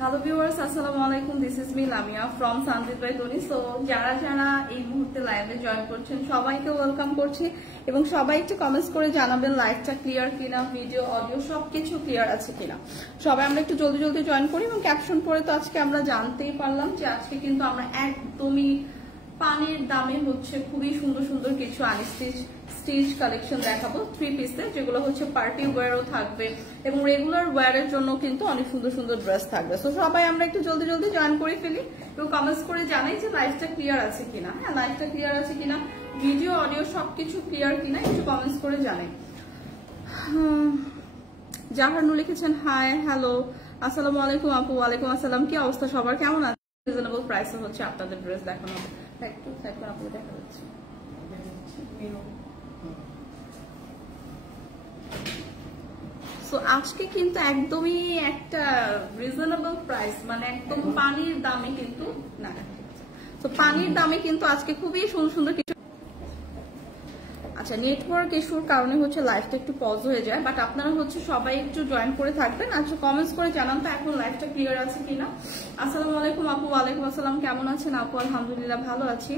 Hello viewers, আসসালামু আলাইকুম। This is me Lamia from সানজিদ বাই তনি। সো যারা যারা এই মুহূর্তে লাইভে জয়েন করছেন সবাইকে ওয়েলকাম করছি এবং সবাই একটু কমেন্টস করে জানাবেন লাইভটা ক্লিয়ার কিনা, ভিডিও অডিও সবকিছু ক্লিয়ার আছে কিনা। সবাই আমরা একটু জলদি জলদি জয়েন করি এবং ক্যাপশন পড়ে তো আজকে আমরা জানতেই পারলাম যে আজকে কিন্তু আমরা একদমই পানির দামে হচ্ছে খুবই সুন্দর সুন্দর কিছু আনস্টিচ স্টিচ কালেকশন দেখাবো 3 পিসের, যেগুলো হচ্ছে পার্টি ওয়্যারও থাকবে এবং রেগুলার ওয়্যারের জন্য কিন্তু অনেক সুন্দর সুন্দর ড্রেস থাকবে। তো সবাই আমরা একটু জলদি জলদি জয়েন করে ফেলি এবং কমেন্টস করে জানাই যে লাইভটা ক্লিয়ার আছে কিনা। হ্যাঁ, লাইভটা ক্লিয়ার আছে কিনা, ভিডিও অডিও সবকিছু ক্লিয়ার কিনা একটু কমেন্টস করে জানাই। জাহারনু লিখেছেন হাই, হ্যালো, আসসালামু আলাইকুম আপু। ওয়ালাইকুম আসসালাম। কি অবস্থা সবার, কেমন আছে? রিজনেবল প্রাইসে হচ্ছে আপনাদের ড্রেস দেখানো হবে। একটু সাইড করে আপনাদের দেখা যাচ্ছে। আজকে কিন্তু একদমই একটা রিজনেবল প্রাইস, মানে একদম পানির দামে কিন্তু না, তো পানির দামে কিন্তু আজকে খুবই সুন্দর সুন্দর কিছু। আচ্ছা, নেটওয়ার্ক ইস্যুর কারণে হচ্ছে লাইভটা একটু পজ হয়ে যায়, বাট আপনারা হচ্ছে সবাই একটু জয়েন করে থাকবেন। আচ্ছা, কমেন্টস করে জানান তো এখন লাইভটা ক্লিয়ার আছে কিনা। আসসালামু আলাইকুম আপু। ওয়ালাইকুম আসসালাম। কেমন আছেন আপু? আলহামদুলিল্লাহ ভালো আছি।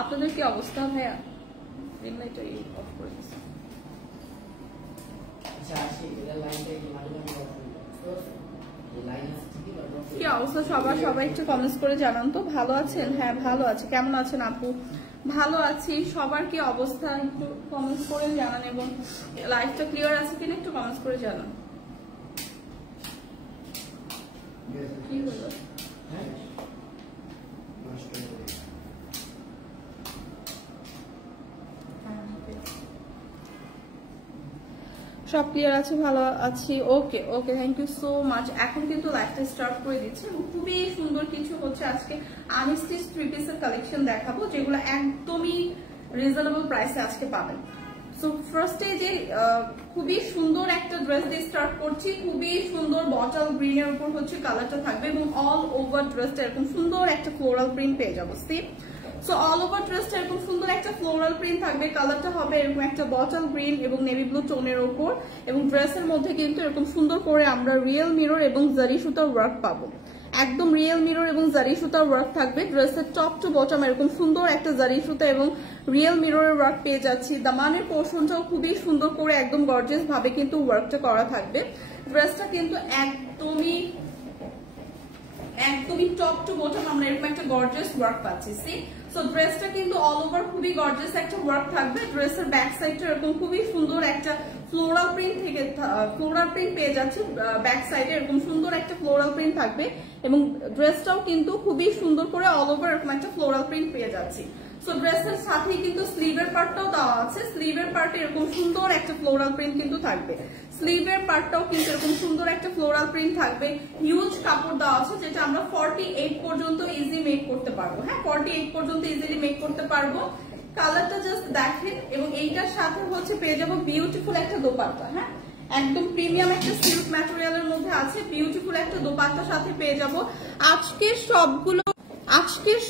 আপনাদের কি অবস্থা ভাইয়া? অফ করে দিচ্ছি। কি অবস্থা সবার, সবাই একটু কমেন্টস করে জানান তো। ভালো আছেন? হ্যাঁ ভালো আছে। কেমন আছেন আপু? ভালো আছি। সবার কি অবস্থা একটু কমেন্টস করে জানান এবং লাইভটা ক্লিয়ার আছে কিনা একটু কমেন্টস করে জানান। কি হলো? সব ক্লিয়ার আছে, ভালো আছি। ওকে ওকে, থ্যাংক ইউ সো মাচ। এখন কিন্তু লাইভটা স্টার্ট করে দিচ্ছি। খুবই সুন্দর কিছু হচ্ছে আজকে আনস্টিচ 3 পিসের কালেকশন দেখাবো, যেগুলো একদমই রিজনেবল প্রাইসে আজকে পাবেন। সো ফার্স্টে যে খুবই সুন্দর একটা ড্রেস দিয়ে স্টার্ট করছি। খুবই সুন্দর বটল গ্রিনের উপর হচ্ছে কালারটা থাকবে এবং অল ওভার ড্রেসটা এরকম সুন্দর একটা ফ্লোরাল প্রিন্ট পেয়ে যাবো। সি, সো অল ওভার ড্রেসটা এরকম সুন্দর একটা ফ্লোরাল প্রিন্ট থাকবে। কালারটা হবে এরকম একটা বটল গ্রিন এবং নেভি ব্লু টোনের উপর এবং ড্রেসের মধ্যে কিন্তু এরকম সুন্দর করে আমরা রিয়েল মিরর এবং জারি সুতার ওয়ার্ক পাবো। একদম রিয়েল মিরর এবং জারি সুতার ওয়ার্ক থাকবে। ড্রেসের টপ টু বটম এরকম সুন্দর একটা জারি সুতা এবং রিয়েল মিররের ওয়ার্ক পেয়ে যাচ্ছি। দামানের পোর্শনটাও খুবই সুন্দর করে একদম গর্জিয়াস ভাবে কিন্তু ওয়ার্কটা করা থাকবে। ড্রেসটা কিন্তু একদমই টপ টু বটম আমরা এরকম একটা গর্জিয়াস ওয়ার্ক পাচ্ছি। সি, সো ড্রেসটা কিন্তু অল ওভার খুবই গর্জিয়াস একটা ওয়ার্ক থাকবে। ড্রেসের ব্যাক সাইডটা এরকম খুবই সুন্দর একটা ফ্লোরাল প্রিন্ট পেয়ে যাচ্ছে। ব্যাক সাইডে এরকম সুন্দর একটা ফ্লোরাল প্রিন্ট থাকবে এবং ড্রেসটাও কিন্তু খুবই সুন্দর করে অল ওভার এরকম একটা ফ্লোরাল প্রিন্ট পেয়ে যাচ্ছি। সো ড্রেসের সাথেই কিন্তু স্লিভের পার্টটাও দেওয়া আছে। স্লিভের পার্টে এরকম সুন্দর একটা ফ্লোরাল প্রিন্ট কিন্তু থাকবে। স্লিভের পার্টটাও কিন্তু এরকম সুন্দর একটা ফ্লোরাল প্রিন্ট থাকবে। হিউজ কাপড় দেওয়া আছে, যেটা আমরা 48 পর্যন্ত ইজি মেক করতে পারবো। হ্যাঁ, 48 পর্যন্ত ইজিলি মেক করতে পারবো। কালারটা জাস্ট দেখেন এবং এইটার সাথে হচ্ছে পেয়ে যাবো বিউটিফুল একটা দোপাট্টা। হ্যাঁ, একদম প্রিমিয়াম একটা সিল্ক ম্যাটেরিয়ালের মধ্যে আছে। বিউটিফুল একটা দোপাট্টার সাথে পেয়ে যাবো। আজকের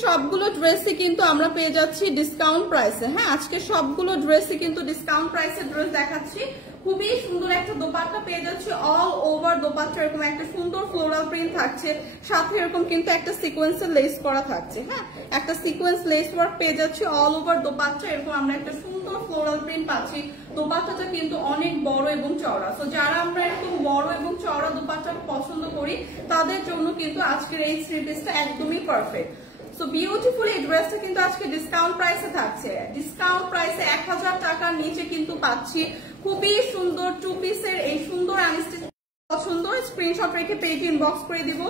সবগুলো ড্রেসই কিন্তু আমরা পেয়ে যাচ্ছি ডিসকাউন্ট প্রাইসে। হ্যাঁ, আজকে সবগুলো ড্রেসই কিন্তু ডিসকাউন্ট প্রাইসে ড্রেস দেখাচ্ছি। খুবই সুন্দর একটা দোপাট্টা পেয়ে যাচ্ছে। অল ওভার দোপাট্টা এরকম একটা সুন্দর ফ্লোরাল প্রিন্ট থাকছে, সাথে এরকম কিন্তু একটা সিকোয়েন্সের লেস করা থাকছে। হ্যাঁ, একটা সিকোয়েন্স লেস ওয়ার্ক পেয়ে যাচ্ছে। অল ওভার দোপাট্টা এরকম আমরা একটা সুন্দর ফ্লোরাল প্রিন্ট পাচ্ছি। দোপাট্টাটা কিন্তু অনেক বড় এবং চওড়া। তো যারা আমরা এরকম বড় এবং চওড়া দোপাট্টা পছন্দ করি তাদের জন্য কিন্তু আজকের এই 3 পিসটা একদমই পারফেক্ট। সো বিউটিফুল এই ড্রেসটা কিন্তু আজকে ডিসকাউন্ট প্রাইসে থাকছে। ডিসকাউন্ট প্রাইসে 1000 টাকার নিচে কিন্তু পাচ্ছি খুবই সুন্দর 2 পিসের এই সুন্দর আনস্টিচ। পছন্দ স্ক্রিনশট রেখে পেজ ইনবক্স করে দিব।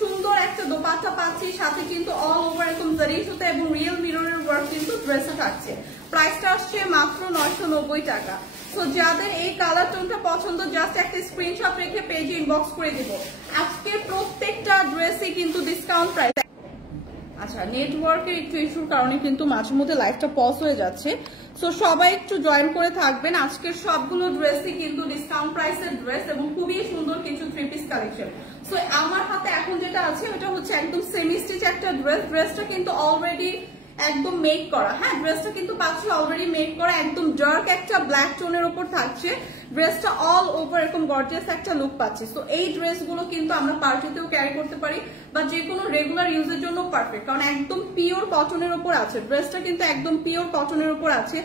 সুন্দর একটা দোপাট্টা পাচ্ছি, সাথে কিন্তু অল ওভার এরকম জারি সুতা এবং রিয়েল মিররের ওয়ার্ক কিন্তু ড্রেসে থাকছে। প্রাইসটা আসছে মাত্র 990 টাকা। সো যাদের এই কালার টোনটা পছন্দ জাস্ট একটা স্ক্রিনশট রেখে পেজ ইনবক্স করে দিব। আজকে প্রত্যেকটা ড্রেসই কিন্তু ডিসকাউন্ট প্রাইস। আচ্ছা, নেটওয়ার্কের একটু ইস্যুর কারণে কিন্তু মাঝে মধ্যে লাইভটা পজ হয়ে যাচ্ছে। সো সবাই একটু জয়েন করে থাকবেন। আজকের সবগুলো ড্রেসই কিন্তু ডিসকাউন্ট প্রাইসের ড্রেস এবং খুবই সুন্দর কিছু 3 পিস কালেকশন। সো আমার হাতে এখন যেটা আছে ওটা হচ্ছে একদম সেমি স্টিচ একটা ড্রেস। ড্রেসটা কিন্তু অলরেডি একদম মেক করা। হ্যাঁ, ড্রেসটা কিন্তু পাচ্ছি অলরেডি মেক করা। একদম ডার্ক একটা ব্ল্যাক টোনের উপর থাকছে। ড্রেসটা অল ওভার এরকম গর্জিয়াস একটা লুক পাচ্ছি। সো এই ড্রেসগুলো কিন্তু আমরা পার্টিতেও ক্যারি করতে পারি বা যে কোনো রেগুলার ইউজের জন্য পারফেক্ট, কারণ একদম পিওর কটনের উপর আছে ড্রেসটা, কিন্তু একদম পিওর কটনের উপর আছে।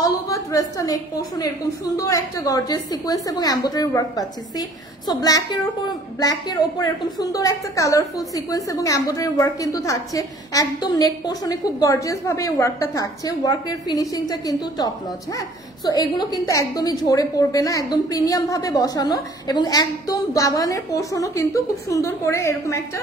অল ওভার ড্রেসটা নেক পোর্শন এরকম সুন্দর একটা গর্জিয়াস সিকোয়েন্স এবং এমব্রয়ডারি ওয়ার্ক পাচ্ছি। সি সো ব্ল্যাকের ওপর এরকম সুন্দর একটা কালারফুল সিকোয়েন্স এবং এমব্রয়ডারি ওয়ার্ক কিন্তু থাকছে। একদম নেক পোর্শনে খুব গর্জিয়াস ভাবে এই ওয়ার্কটা থাকছে। ওয়ার্কের ফিনিশিংটা কিন্তু টপ নচ। হ্যাঁ, সো এগুলো কিন্তু একদমই ঝরে পড়বে না, একদম প্রিমিয়াম ভাবে বসানো এবং একদম দামানের পোর্শনও কিন্তু খুব সুন্দর করে এরকম একটা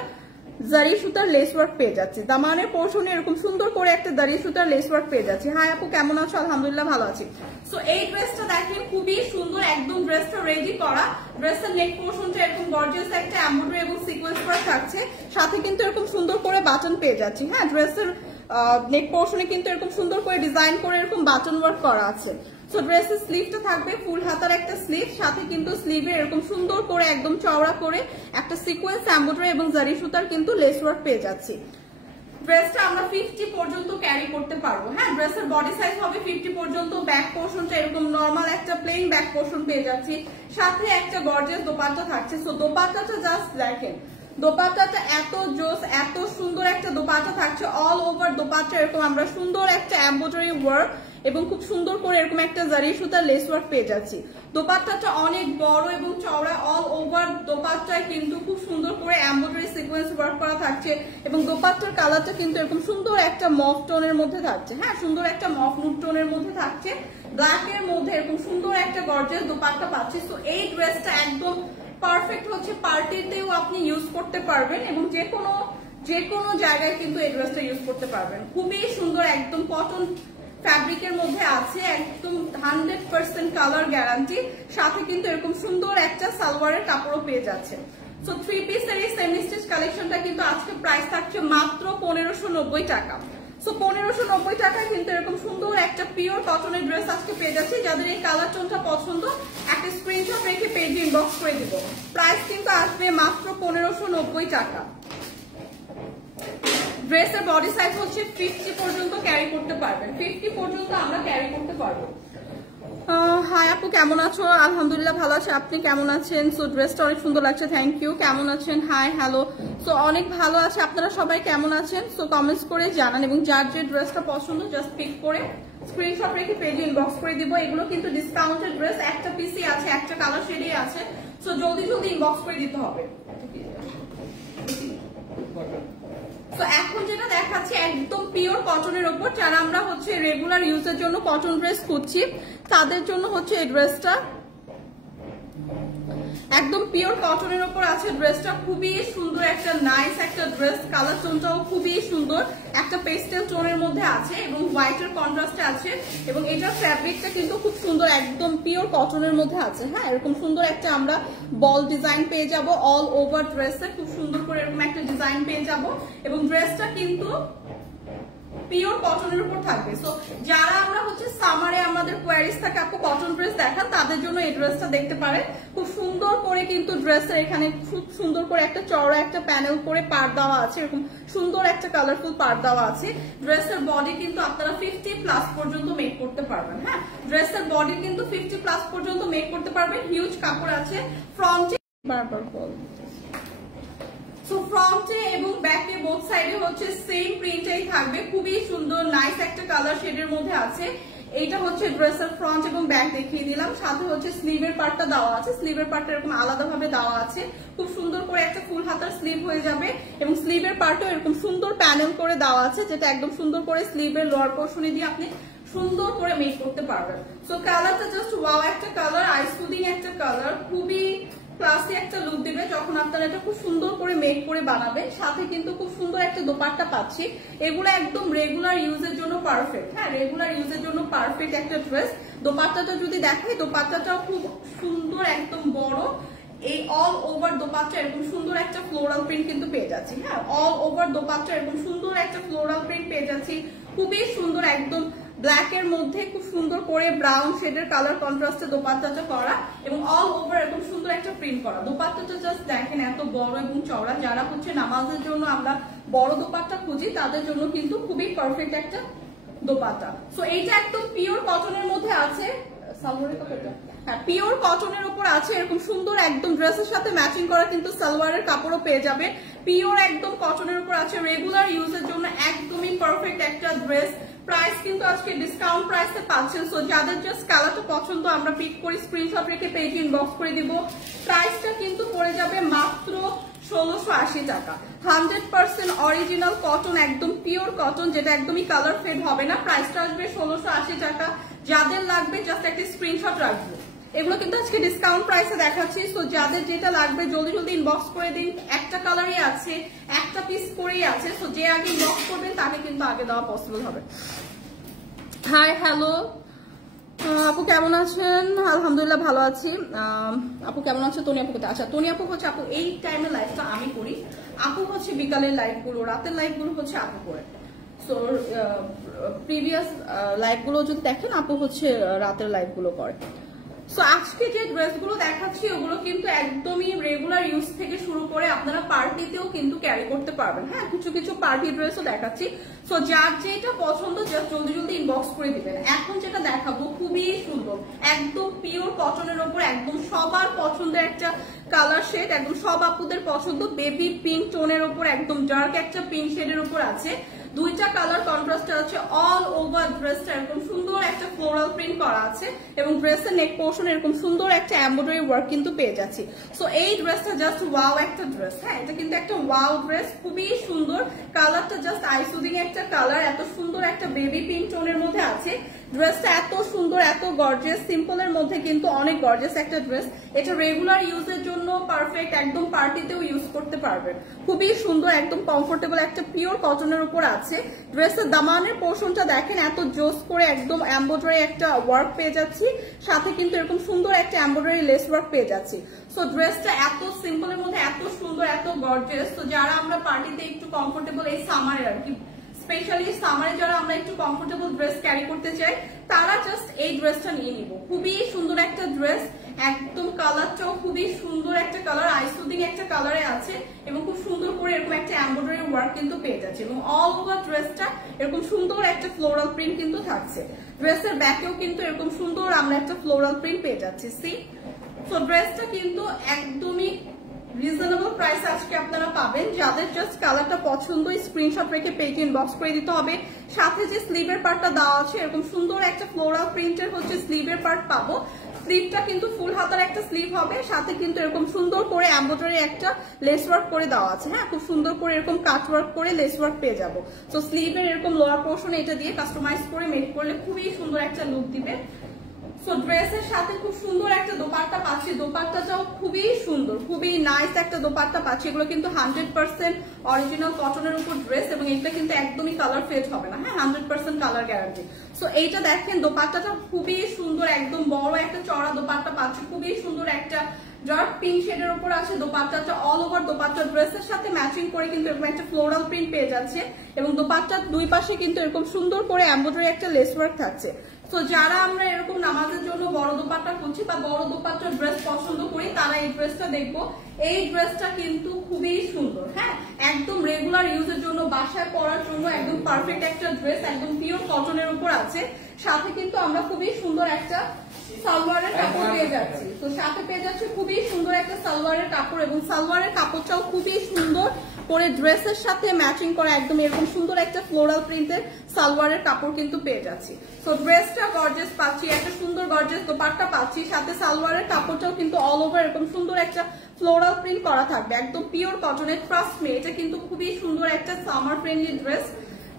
জারি সুতার লেস ওয়ার্ক পেয়ে যাচ্ছে। দামানের পোর্শনে এরকম সুন্দর করে একটা জারি সুতার লেস ওয়ার্ক পেয়ে যাচ্ছে। হাই আপু কেমন আছো? আলহামদুলিল্লাহ ভালো আছি। সো এই ড্রেসটা দেখেন খুবই সুন্দর, একদম ড্রেসটা রেডি করা। ড্রেসের নেক পোর্শনটা এরকম গর্জিয়াস একটা এমব্রয়ডারি এবং সিকোয়েন্স ওয়ার্ক থাকছে, সাথে কিন্তু এরকম সুন্দর করে বাটন পেয়ে যাচ্ছি। হ্যাঁ, ড্রেসের নেক পোর্শনে কিন্তু এরকম সুন্দর করে ডিজাইন করে এরকম বাটন ওয়ার্ক করা আছে। সো ড্রেসের স্লিভটা থাকবে ফুল হাতার একটা স্লিভ, সাথে কিন্তু স্লিভে এরকম সুন্দর করে একদম চওড়া করে একটা সিকোয়েন্স এমব্রয়ডারি এবং জারি সুতার কিন্তু লেস ওয়ার্ক পেয়ে যাচ্ছি। ড্রেসটা আমরা 50 পর্যন্ত ক্যারি করতে পারবো। হ্যাঁ, ড্রেসের বডি সাইজ হবে 50 পর্যন্ত। ব্যাক পোর্শনটা এরকম নরমাল একটা প্লেন ব্যাক পোর্শন পেয়ে যাচ্ছি, সাথে একটা গর্জিয়াস দোপাট্টা থাকছে। সো দোপাট্টাটা জাস্ট দেখেন, দোপাট্টাটা এত জোস, এত সুন্দর একটা দোপাট্টা থাকছে। অল ওভার দোপাট্টা এরকম আমরা সুন্দর একটা এমব্রয়ডারি ওয়ার্ক এবং খুব সুন্দর করে এরকম একটা জারি সুতার লেস ওয়ার্ক পেয়ে যাচ্ছি। দোপাট্টাটা অনেক বড় এবং চওড়া। অল ওভার দোপাট্টায় কিন্তু খুব সুন্দর করে এমব্রয়ডারি সিকোয়েন্স ওয়ার্ক করা থাকছে এবং দোপাট্টার কালারটা কিন্তু এরকম সুন্দর একটা মফ টোনের মধ্যে থাকছে। হ্যাঁ, সুন্দর একটা মফ নুড টোনের মধ্যে থাকছে। ব্ল্যাকের মধ্যে এরকম সুন্দর একটা গর্জিয়াস দোপাট্টা পাচ্ছি। তো এই ড্রেসটা একদম পারফেক্ট হচ্ছে, পার্টিতেও আপনি ইউজ করতে পারবেন এবং যে কোনো জায়গায় কিন্তু এই ড্রেসটা ইউজ করতে পারবেন। খুবই সুন্দর, একদম কটন ফ্যাব্রিকের মধ্যে আছে, একদম 100% কালার গ্যারান্টি, সাথে কিন্তু এরকম সুন্দর একটা সালোয়ারের কাপড়ও পেয়ে যাচ্ছে। সো 3 পিসের এই সেমি স্টিচ কালেকশনটা কিন্তু আজকে প্রাইস থাকছে মাত্র 1590 টাকা। সো 1590 টাকায় কিন্তু এরকম সুন্দর একটা পিওর কটনের ড্রেস আজকে পেয়ে যাচ্ছি। যাদের এই কালার টোনটা পছন্দ একটা স্ক্রিনশট রেখে পেজে ইনবক্স করে দিব। প্রাইস কিন্তু আসবে মাত্র 1590 টাকা। ড্রেসের বডি সাইজ হচ্ছে 50 পর্যন্ত ক্যারি করতে পারবেন, 50 পর্যন্ত আমরা ক্যারি করতে পারবো। হাই আপু কেমন আছো? আলহামদুলিল্লাহ ভালো আছে, আপনি কেমন আছেন? সো ড্রেসটা অনেক সুন্দর লাগছে, থ্যাংক ইউ। কেমন আছেন? Hi hello. সো অনেক ভালো আছে, আপনারা সবাই কেমন আছেন? সো কমেন্টস করে জানান এবং যার যে ড্রেসটা পছন্দ জাস্ট পিক করে স্ক্রিনশট রেখে পেজে ইনবক্স করে দিব। এগুলো কিন্তু ডিসকাউন্টেড ড্রেস, একটা পিসি আছে, একটা কালার শেডই আছে। সো জলদি জলদি ইনবক্স করে দিতে হবে। তো এখন যেটা দেখাচ্ছি একদম পিওর কটনের উপর, যারা আমরা হচ্ছে রেগুলার ইউজের জন্য কটন ড্রেস খুঁজছি তাদের জন্য হচ্ছে এই ড্রেসটা। একদম পিওর কটনের উপর আছে ড্রেসটা, খুবই সুন্দর একটা নাইস একটা ড্রেস। কালার টোনটাও খুবই সুন্দর, একটা পেস্টেল টোনের মধ্যে আছে এবং হোয়াইটের কন্ট্রাস্টে আছে এবং এটার ফ্যাব্রিকটা কিন্তু খুব সুন্দর, একদম পিওর কটনের মধ্যে আছে। হ্যাঁ, এরকম সুন্দর একটা আমরা বল ডিজাইন পেয়ে যাব অল ওভার ড্রেসে, খুব সুন্দর করে এরকম একটা ডিজাইন পেয়ে যাব এবং ড্রেসটা কিন্তু পিওর কটনের উপর থাকবে। সো যারা আমরা হচ্ছে সামারে আমাদের কোয়ারিজ থাকে আপু কটন ড্রেস দেখান, তাদের জন্য এই ড্রেসটা দেখতে পারেন। খুব সুন্দর করে কিন্তু ড্রেসের এখানে খুব সুন্দর করে একটা চওড়া একটা প্যানেল করে পার দেওয়া আছে, এরকম সুন্দর একটা কালারফুল পার দেওয়া আছে। ড্রেসের বডি কিন্তু আপনারা 50+ পর্যন্ত মেক করতে পারবেন। হ্যাঁ, ড্রেসের বডি কিন্তু 50+ পর্যন্ত মেক করতে পারবেন। হিউজ কাপড় আছে ফ্রন্টে, বারবার বল। সো ফ্রন্টে এবং ব্যাকে বোথ সাইডে হচ্ছে সেম প্রিন্টই থাকবে, খুবই সুন্দর নাইস একটা কালার শেডের মধ্যে আছে। এইটা হচ্ছে ড্রেসের ফ্রন্ট এবং ব্যাক দেখিয়ে দিলাম, সাথে হচ্ছে স্লিভের পার্টটা দেওয়া আছে। স্লিভের পার্টটা এরকম আলাদাভাবে দেওয়া আছে, খুব সুন্দর করে একটা ফুল হাতার স্লিভ হয়ে যাবে এবং স্লিভের পার্টও এরকম সুন্দর প্যানেল করে দেওয়া আছে, যেটা একদম সুন্দর করে স্লিভের লোয়ার পোর্শনে দিয়ে আপনি সুন্দর করে মেক করতে পারবেন। সো কালারটা জাস্ট ওয়াও একটা কালার, আই সুদিং একটা কালার, খুবই ক্লাসি একটা লুক দিবে যখন আপনারা এটা খুব সুন্দর করে মেক করে বানাবেন। সাথে কিন্তু খুব সুন্দর একটা দোপাট্টা পাচ্ছি, এগুলো একদম রেগুলার ইউজের জন্য পারফেক্ট। হ্যাঁ, রেগুলার ইউজের জন্য পারফেক্ট একটা ড্রেস। দোপাট্টাটা যদি দেখাই, দোপাট্টাটাও খুব সুন্দর, একদম বড়। এই অল ওভার দোপাট্টা এরকম সুন্দর একটা ফ্লোরাল প্রিন্ট কিন্তু পেয়ে যাচ্ছি। হ্যাঁ, অল ওভার দোপাট্টা এরকম সুন্দর একটা ফ্লোরাল প্রিন্ট পেয়ে যাচ্ছি, খুবই সুন্দর, একদম ব্ল্যাকের মধ্যে খুব সুন্দর করে ব্রাউন শেডের কালার কন্ট্রাস্টে দোপাট্টাটা করা এবং অল ওভার এরকম সুন্দর একটা প্রিন্ট করা। দোপাট্টাটা জাস্ট দেখেন এত বড় এবং চওড়া, যারা হচ্ছে নামাজের জন্য আমরা বড় দোপাট্টা খুঁজি তাদের জন্য কিন্তু খুবই পারফেক্ট একটা দোপাট্টা। সো এইটা একদম পিওর কটনের মধ্যে আছে, সালোয়ারের কাপড়টা হ্যাঁ পিওর কটনের উপর আছে, এরকম সুন্দর একদম ড্রেসের সাথে ম্যাচিং করা কিন্তু সালোয়ারের কাপড়ও পেয়ে যাবে। পিওর একদম কটনের উপর আছে, রেগুলার ইউজের জন্য একদমই পারফেক্ট একটা ড্রেস। প্রাইস কিন্তু আজকে ডিসকাউন্ট প্রাইসে পাচ্ছেন। সো যাদের জাস্ট কালারটা পছন্দ আমরা পিক করে স্ক্রিনশট রেখে পেজে ইনবক্স করে দিব। প্রাইসটা কিন্তু পড়ে যাবে মাত্র 1680 টাকা। 100% অরিজিনাল কটন, একদম পিওর কটন, যেটা একদমই কালার ফেড হবে না। প্রাইসটা আসবে 1680 টাকা। যাদের লাগবে জাস্ট একটা স্ক্রিনশট রাখবো। এগুলো কিন্তু আজকে ডিসকাউন্ট প্রাইসে দেখাচ্ছি। সো যাদের যেটা লাগবে জলদি জলদি ইনবক্স করে দিন। একটা কালারই আছে, একটা পিস করেই আছে। সো যে আগে ইনবক্স করবেন তাকে কিন্তু আগে দেওয়া পসিবল হবে। হাই হ্যালো আপু কেমন আছেন? আলহামদুলিল্লাহ ভালো আছি। আপু কেমন আছে? টনি আপু কোথায়? আচ্ছা টনি আপু হচ্ছে আপু এই টাইমের লাইভটা আমি করি, আপু হচ্ছে বিকালের লাইভগুলো, রাতের লাইভগুলো হচ্ছে আপু করে। সো প্রিভিয়াস লাইভগুলো যদি দেখেন আপু হচ্ছে রাতের লাইভগুলো করে। সো আজকে যে ড্রেসগুলো দেখাচ্ছি ওগুলো কিন্তু একদমই রেগুলার ইউজ থেকে শুরু করে আপনারা পার্টিতেও কিন্তু ক্যারি করতে পারবেন। হ্যাঁ কিছু কিছু পার্টি ড্রেসও দেখাচ্ছি। সো যার যেটা পছন্দ জাস্ট জলদি জলদি ইনবক্স করে দিবেন। এখন যেটা দেখাবো খুবই সুন্দর, একদম পিওর কটনের ওপর, একদম সবার পছন্দের একটা কালার শেড, একদম সব আপুদের পছন্দ, বেবি পিঙ্ক টোনের ওপর একদম ডার্ক একটা পিঙ্ক শেডের উপর আছে। দুইটা কালার কন্ট্রাস্ট আছে। অল ওভার ড্রেসটা এরকম সুন্দর একটা ফ্লোরাল প্রিন্ট করা আছে এবং ড্রেসের নেক পোর্শন এরকম সুন্দর একটা এমব্রয়ডারি ওয়ার্ক কিন্তু পেয়ে যাচ্ছি। সো এই ড্রেসটা জাস্ট ওয়াও একটা ড্রেস। হ্যাঁ এটা কিন্তু একটা ওয়াও ড্রেস, খুবই সুন্দর। কালারটা জাস্ট আইসুদিং একটা কালার, এত সুন্দর একটা বেবি পিঙ্ক টোনের মধ্যে আছে। ড্রেসটা এত সুন্দর, এত গর্জিয়াস, সিম্পলের মধ্যে কিন্তু অনেক গর্জিয়াস একটা ড্রেস। এটা রেগুলার ইউজের জন্য পারফেক্ট, একদম পার্টিতেও ইউজ করতে পারবেন। খুবই সুন্দর, একদম কমফোর্টেবল একটা পিওর কটনের উপর আছে। ড্রেসের দামানের পোর্শনটা দেখেন, এত জোস করে একদম এমব্রয়ডারি একটা ওয়ার্ক পেয়ে যাচ্ছি, সাথে কিন্তু এরকম সুন্দর একটা এমব্রয়ডারি লেস ওয়ার্ক পেয়ে যাচ্ছি। সো ড্রেসটা এত সিম্পলের মধ্যে এত সুন্দর, এত গর্জিয়াস। তো যারা আমরা পার্টিতে একটু কমফোর্টেবল, এই সামারে আর কি, স্পেশালি সামারে যারা আমরা একটু কমফোর্টেবল ড্রেস ক্যারি করতে চাই তারা জাস্ট এই ড্রেসটা নিয়ে নিব। খুবই সুন্দর একটা ড্রেস, একদম কালারটাও খুবই সুন্দর একটা কালার, আইসুদিং একটা কালারে আছে এবং খুব সুন্দর করে এরকম একটা এমব্রয়ডারি ওয়ার্ক কিন্তু পেয়ে যাচ্ছে এবং অল ওভার ড্রেসটা এরকম সুন্দর একটা ফ্লোরাল প্রিন্ট কিন্তু থাকছে। ড্রেসের ব্যাকেও কিন্তু এরকম সুন্দর আমরা একটা ফ্লোরাল প্রিন্ট পেয়ে যাচ্ছি। সি সো ড্রেসটা কিন্তু একদমই রিজনেবল প্রাইস আজকে আপনারা পাবেন। যাদের জাস্ট কালারটা পছন্দ স্ক্রিনশট রেখে পেজ ইনবক্স করে দিতে হবে। সাথে যে স্লিভের পার্টটা দেওয়া আছে এরকম সুন্দর একটা ফ্লোরাল প্রিন্টের হচ্ছে স্লিভের পার্ট পাবো। স্লিভটা কিন্তু ফুল হাতার একটা স্লিভ হবে, সাথে কিন্তু এরকম সুন্দর করে এমব্রয়ডারি একটা লেস ওয়ার্ক করে দেওয়া আছে। হ্যাঁ খুব সুন্দর করে এরকম কাট ওয়ার্ক করে লেস ওয়ার্ক পেয়ে যাবো। তো স্লিভের এরকম লোয়ার পোর্শন এটা দিয়ে কাস্টমাইজ করে মেক করলে খুবই সুন্দর একটা লুক দিবে। সো ড্রেসের সাথে খুব সুন্দর একটা দোপাট্টা পাচ্ছি, দোপাট্টাটাও খুবই সুন্দর, খুবই নাইস একটা দোপাট্টা পাচ্ছি। এগুলো কিন্তু 100% অরিজিনাল কটনের উপর ড্রেস এবং এটা কিন্তু একদমই কালার ফেড হবে না। হ্যাঁ 100% কালার গ্যারান্টি। সো এইটা দেখেন দোপাট্টাটা খুবই সুন্দর, একদম বড় একটা চড়া দোপাট্টা পাচ্ছি, খুবই সুন্দর একটা ডার্ক পিঙ্ক শেডের উপর আছে দোপাট্টাটা। অল ওভার দোপাট্টা ড্রেসের সাথে ম্যাচিং করে কিন্তু এরকম একটা ফ্লোরাল প্রিন্ট পেয়ে যাচ্ছে এবং দোপাট্টার দুই পাশে কিন্তু এরকম সুন্দর করে এমব্রয়ডারি একটা লেস ওয়ার্ক থাকছে। তো যারা আমরা এরকম নামাজের জন্য বড় দোপাট্টা খুঁজছি বা বড় দোপাট্টার ড্রেস পছন্দ করি তারা এই ড্রেসটা দেখবো। এই ড্রেসটা কিন্তু খুবই সুন্দর। হ্যাঁ একদম রেগুলার ইউজের জন্য, বাসায় পরার জন্য একদম পারফেক্ট একটা ড্রেস, একদম পিওর কটনের উপর আছে। সাথে কিন্তু আমরা খুবই সুন্দর একটা সালোয়ারের কাপড় পেয়ে যাচ্ছি। তো সাথে পেয়ে যাচ্ছে খুবই সুন্দর একটা সালোয়ারের কাপড় এবং সালোয়ারের কাপড়টাও খুবই সুন্দর করে ড্রেসের সাথে ম্যাচিং করা, একদম এরকম সুন্দর একটা ফ্লোরাল প্রিন্টের সালোয়ারের কাপড় কিন্তু পেয়ে যাচ্ছি। তো ড্রেসটা গর্জিয়াস পাচ্ছি, একটা সুন্দর গর্জিয়াস দোপাট্টা পাচ্ছি, সাথে সালোয়ারের কাপড়টাও কিন্তু অল ওভার এরকম সুন্দর একটা ফ্লোরাল প্রিন্ট করা থাকবে, একদম পিওর কটনের। ট্রাস্ট মি এটা কিন্তু খুবই সুন্দর একটা সামার ফ্রেন্ডলি ড্রেস।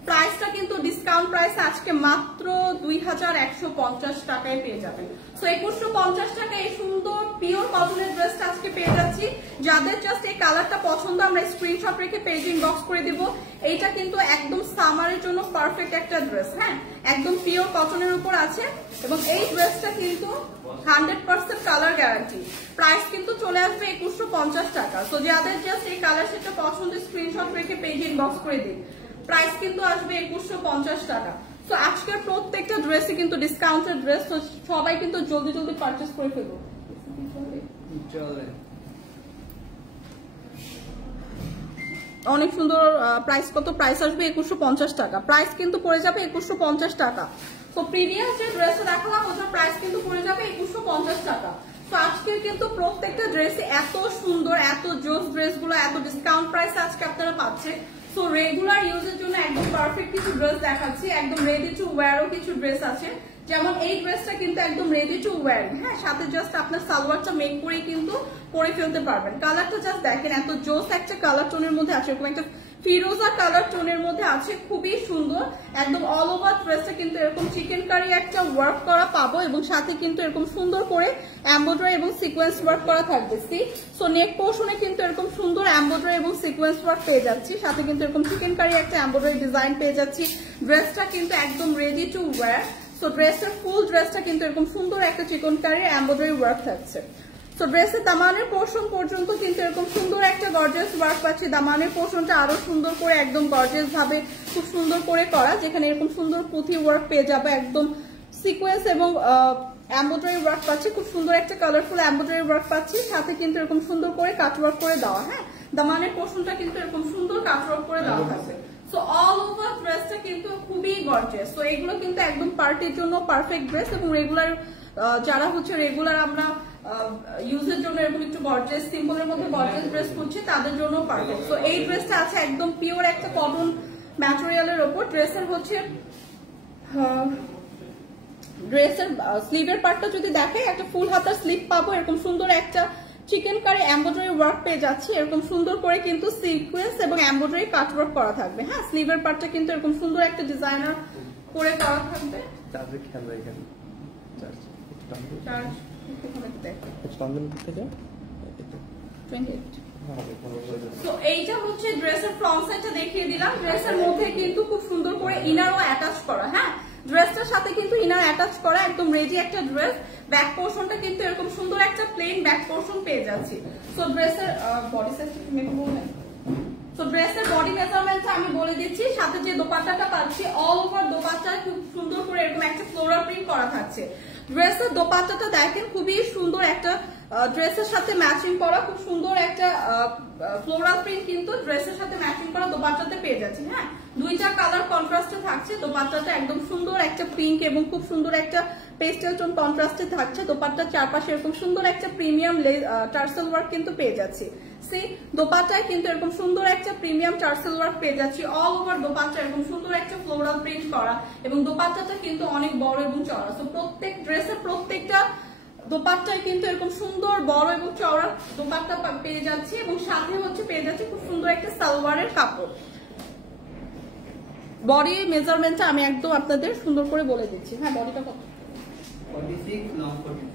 প্রাইসটা কিন্তু ডিসকাউন্ট প্রাইস আজকে মাত্র 2150 টাকায় পেয়ে যাবেন। সো 2150 টাকায় এই সুন্দর পিওর কটনের ড্রেসটা আজকে পেয়ে যাচ্ছি। যাদের জাস্ট এই কালারটা পছন্দ আমরা স্ক্রিনশট রেখে পেজ ইনবক্স করে দিব। এইটা কিন্তু একদম সামারের জন্য পারফেক্ট একটা ড্রেস। হ্যাঁ একদম পিওর কটনের উপর আছে এবং এই ড্রেসটা কিন্তু 100% কালার গ্যারান্টি। প্রাইস কিন্তু চলে আসবে 2150 টাকা। সো যাদের জাস্ট এই কালার সেটা পছন্দ স্ক্রিনশট রেখে পেজ ইনবক্স করে দিন। প্রাইস কিন্তু আসবে 2150 টাকা। তো আজকের প্রত্যেকটা ড্রেসে কিন্তু ডিসকাউন্টেড ড্রেস, তো সবাই কিন্তু জলদি জলদি পারচেজ করে ফেলবো। অনেক সুন্দর প্রাইস, কত প্রাইস আসবে 2150 টাকা। প্রাইস কিন্তু পড়ে যাবে 2150 টাকা। তো প্রিভিয়াস যে ড্রেসটা দেখালাম ওটার প্রাইস কিন্তু পড়ে যাবে 2150 টাকা। তো আজকের কিন্তু প্রত্যেকটা ড্রেস এত সুন্দর, এত জোস ড্রেসগুলো এত ডিসকাউন্ট প্রাইসে আজকে আপনারা পাচ্ছেন। সো রেগুলার ইউজের জন্য একদম পারফেক্ট কিছু ড্রেস দেখাচ্ছি, একদম রেডি টু ওয়্যারও কিছু ড্রেস আছে। যেমন এই ড্রেসটা কিন্তু একদম রেডি টু ওয়্যার, হ্যাঁ, সাথে জাস্ট আপনার সালোয়ারটা মেক করে কিন্তু পরে ফেলতে পারবেন। কালারটা জাস্ট দেখেন, এত জোস একটা কালার টোনের মধ্যে আছে, এরকম একটা ফিরোজা কালার টোনের মধ্যে আছে, খুবই সুন্দর। একদম অল ওভার ড্রেসটা কিন্তু এরকম চিকেন কারি একটা ওয়ার্ক করা পাবো এবং সাথে কিন্তু এরকম সুন্দর করে এমব্রয়ডারি এবং সিকোয়েন্স ওয়ার্ক করা থাকবে। সো নেক পোর্শনে কিন্তু এরকম সুন্দর এমব্রয়ডারি এবং সিকোয়েন্স ওয়ার্ক পেয়ে যাচ্ছি, সাথে কিন্তু এরকম চিকেন কারি একটা এমব্রয়ডারি ডিজাইন পেয়ে যাচ্ছি। ড্রেসটা কিন্তু একদম রেডি টু ওয়্যার। সো ড্রেসের ফুল ড্রেসটা কিন্তু এরকম সুন্দর একটা চিকন কারি এমব্রয়ডারি ওয়ার্ক থাকছে। সো ড্রেসের দামানের পোর্শন পর্যন্ত কিন্তু এরকম সুন্দর একটা গর্জিয়াস ওয়ার্ক পাচ্ছি। দামানের পোর্শনটা আরো সুন্দর করে একদম গর্জিয়াস ভাবে খুব সুন্দর করে করা, যেখানে এরকম সুন্দর পুঁথি ওয়ার্ক পেয়ে যাবে, একদম সিকোয়েন্স এবং এমব্রয়ডারি ওয়ার্ক পাচ্ছি, খুব সুন্দর একটা কালারফুল এমব্রয়ডারি ওয়ার্ক পাচ্ছি, সাথে কিন্তু এরকম সুন্দর করে কাট ওয়ার্ক করে দেওয়া। হ্যাঁ, দামানের পোর্শনটা কিন্তু এরকম সুন্দর কাট ওয়ার্ক করে দেওয়া থাকবে। সো অল ওভার ড্রেসটা কিন্তু খুবই গর্জিয়াস। সো এগুলো কিন্তু একদম পার্টির জন্য পারফেক্ট ড্রেস এবং রেগুলার যারা হচ্ছে রেগুলার আমরা ইউজের জন্য এরকম একটু গর্জিয়াস সিম্পলের মধ্যে গর্জিয়াস ড্রেস করছি তাদের জন্য পারফেক্ট। সো এই ড্রেসটা আছে একদম পিওর একটা কটন ম্যাটেরিয়ালের ওপর। ড্রেসের হচ্ছে ড্রেসের স্লিভের পার্টটা যদি দেখে একটা ফুল হাতার স্লিভ পাবো, এরকম সুন্দর একটা চিকেন কারি এমব্রয়ডারি ওয়ার্ক পেয়ে যাচ্ছি, এরকম সুন্দর করে কিন্তু সিকোয়েন্স এবং এমব্রয়ডারি কাট ওয়ার্ক করা থাকবে। হ্যাঁ, স্লিভের পার্টটা কিন্তু এরকম সুন্দর একটা ডিজাইনার করে করা থাকবে। এইটা হচ্ছে ড্রেসের ফ্রন্ট সাইডটা দেখিয়ে দিলাম। ড্রেসের মধ্যে কিন্তু খুব সুন্দর করে ইনারও অ্যাটাচ করা। হ্যাঁ, ড্রেসটার সাথে কিন্তু ইনার অ্যাটাচ করা, একদম রেডি একটা ড্রেস। ব্যাক পোর্শনটা কিন্তু এরকম সুন্দর একটা প্লেন ব্যাক পোর্শন পেয়ে যাচ্ছি। সো ড্রেসের বডি সাইজটা মেপে বলবেন। সো ড্রেসের বডি মেজারমেন্টটা আমি বলে দিচ্ছি, সাথে যে দোপাট্টাটা পাচ্ছি অল ওভার দোপাট্টা খুব সুন্দর করে এরকম একটা ফ্লোরাল প্রিন্ট করা থাকছে। ড্রেসের দোপাট্টাটা দেখেন খুবই সুন্দর একটা ড্রেসের সাথে ম্যাচিং করা, খুব সুন্দর একটা ফ্লোরাল প্রিন্ট কিন্তু ড্রেসের সাথে ম্যাচিং করা দোপাট্টাতে পেয়ে যাচ্ছি। হ্যাঁ, দুইটা কালার কন্ট্রাস্টে থাকছে। দোপাট্টাটা একদম সুন্দর একটা পিঙ্ক এবং খুব সুন্দর একটা পেস্টেল টোন কন্ট্রাস্টে থাকছে। দোপাট্টার চারপাশে এরকম সুন্দর একটা প্রিমিয়াম টার্সেল ওয়ার্ক কিন্তু পেয়ে যাচ্ছি। দোপাট্টায় কিন্তু এরকম সুন্দর একটা প্রিমিয়াম টার্সেল ওয়ার্ক পেয়ে যাচ্ছি। অল ওভার দোপাট্টা এরকম সুন্দর একটা ফ্লোরাল প্রিন্ট করা এবং দোপাট্টাটা কিন্তু অনেক বড় এবং চওড়া। তো প্রত্যেক ড্রেসের প্রত্যেকটা দোপাট্টায় কিন্তু এরকম সুন্দর বড় এবং চওড়া দোপাট্টা পেয়ে যাচ্ছি এবং সাথে হচ্ছে পেয়ে যাচ্ছি খুব সুন্দর একটা সালোয়ারের কাপড়। বডি মেজারমেন্টটা আমি একদম আপনাদের সুন্দর করে বলে দিচ্ছি। হ্যাঁ, বডিটা কত? 46 লং 40।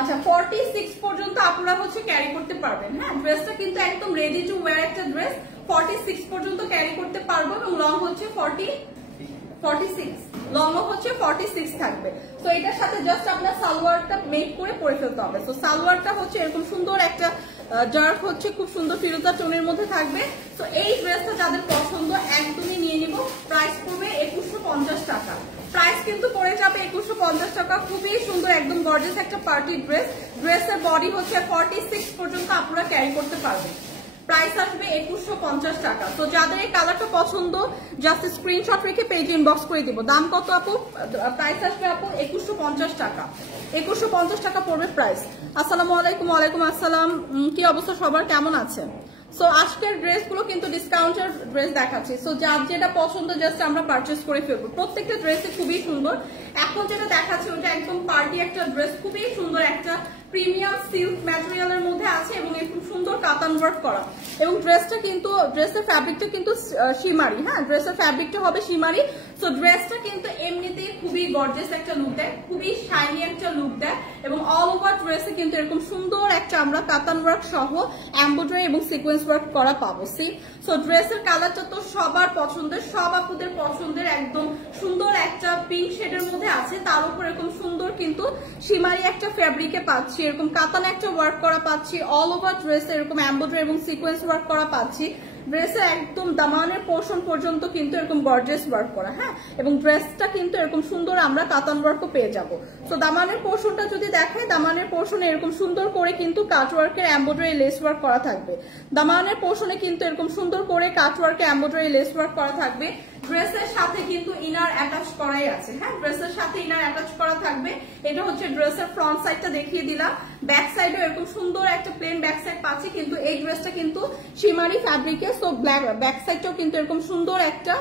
আচ্ছা, 46 পর্যন্ত আপনারা হচ্ছে ক্যারি করতে পারবেন। হ্যাঁ, ড্রেসটা কিন্তু একদম রেডি টু ওয়্যার একটা ড্রেস। 46 পর্যন্ত ক্যারি করতে পারবো এবং লং হচ্ছে 46, লংও হচ্ছে 46 থাকবে। তো এটার সাথে জাস্ট আপনার সালোয়ারটা মেক করে পরে ফেলতে হবে। তো সালোয়ারটা হচ্ছে এরকম সুন্দর একটা জার্ক হচ্ছে খুব সুন্দর ফিরোজা টোনের মধ্যে থাকবে। তো এই ড্রেসটা যাদের পছন্দ একদমই নিয়ে নিব। প্রাইস পড়বে 2150 টাকা। প্রাইস কিন্তু পড়ে যাবে 2150 টাকা। খুবই সুন্দর একদম গর্জিয়াস একটা পার্টি ড্রেস। ড্রেসের বডি হচ্ছে 46 পর্যন্ত আপনারা ক্যারি করতে পারবেন। প্রাইস আসবে 2150 টাকা। তো যাদের এই কালারটা পছন্দ জাস্ট স্ক্রিনশট রেখে পেজে ইনবক্স করে দিব। দাম কত আপু? প্রাইস আসবে আপু 2150 টাকা। 2150 টাকা পড়বে প্রাইস। আসসালামু আলাইকুম। ওয়ালাইকুম আসসালাম। কি অবস্থা সবার, কেমন আছেন? সো আজকের ড্রেসগুলো কিন্তু ডিসকাউন্টের ড্রেস দেখাচ্ছি। সো যার যেটা পছন্দ জাস্ট আমরা পারচেস করে ফেলবো। প্রত্যেকটা ড্রেসই খুবই সুন্দর। এখন যেটা দেখাচ্ছি ওটা একদম পার্টি একটা ড্রেস, খুবই সুন্দর একটা প্রিমিয়াম সিল্ক ম্যাটেরিয়ালের মধ্যে আছে এবং খুব সুন্দর কাতান ওয়ার্ক করা এবং ড্রেসটা কিন্তু ড্রেসের ফ্যাব্রিকটা কিন্তু শিমারি। হ্যাঁ, ড্রেসের ফ্যাব্রিকটা হবে শিমারি। সো ড্রেসটা কিন্তু এমনিতেই খুবই গর্জিয়াস একটা লুক দেয়, খুবই শাইনি একটা লুক দেয় এবং অল ওভার ড্রেসে কিন্তু এরকম সুন্দর একটা আমরা কাতান ওয়ার্ক সহ এমব্রয়ডারি এবং সিকোয়েন্স ওয়ার্ক করা পাবো। সো ড্রেসের কালারটা তো সবার পছন্দের, সব আপুদের পছন্দের, একদম সুন্দর একটা পিঙ্ক শেডের মধ্যে আছে। তার উপর এরকম সুন্দর কিন্তু শিমারি একটা ফ্যাব্রিকে পাচ্ছি, এরকম কাতানে একটা ওয়ার্ক করা পাচ্ছি। অল ওভার ড্রেসে এরকম এমব্রয়ডারি এবং সিকোয়েন্স ওয়ার্ক করা পাচ্ছি। ড্রেসে একদম দামানের পোর্শন পর্যন্ত কিন্তু এরকম গর্জিয়াস ওয়ার্ক করা। হ্যাঁ, এবং ড্রেসটা কিন্তু এরকম সুন্দর আমরা কাতান ওয়ার্কও পেয়ে যাব। তো দামানের পোর্শনটা যদি দেখে, দামানের পোর্শনে এরকম সুন্দর করে কিন্তু কাট ওয়ার্কের এমব্রয়ডারি লেস ওয়ার্ক করা থাকবে। দামানের পোর্শনে কিন্তু এরকম সুন্দর করে কাট ওয়ার্কের এমব্রয়ডারি লেস ওয়ার্ক করা থাকবে। ড্রেসের সাথে কিন্তু ইনার অ্যাটাচ করাই আছে। হ্যাঁ, ড্রেসের সাথে ইনার অ্যাটাচ করা থাকবে। এটা হচ্ছে ড্রেসের ফ্রন্ট সাইডটা দেখিয়ে দিলাম। ব্যাক সাইডেও এরকম সুন্দর একটা প্লেন ব্যাক সাইড পাচ্ছি, কিন্তু এই ড্রেসটা কিন্তু শিমারি ফ্যাব্রিকে, সো ব্যাক সাইডটাও কিন্তু এরকম সুন্দর একটা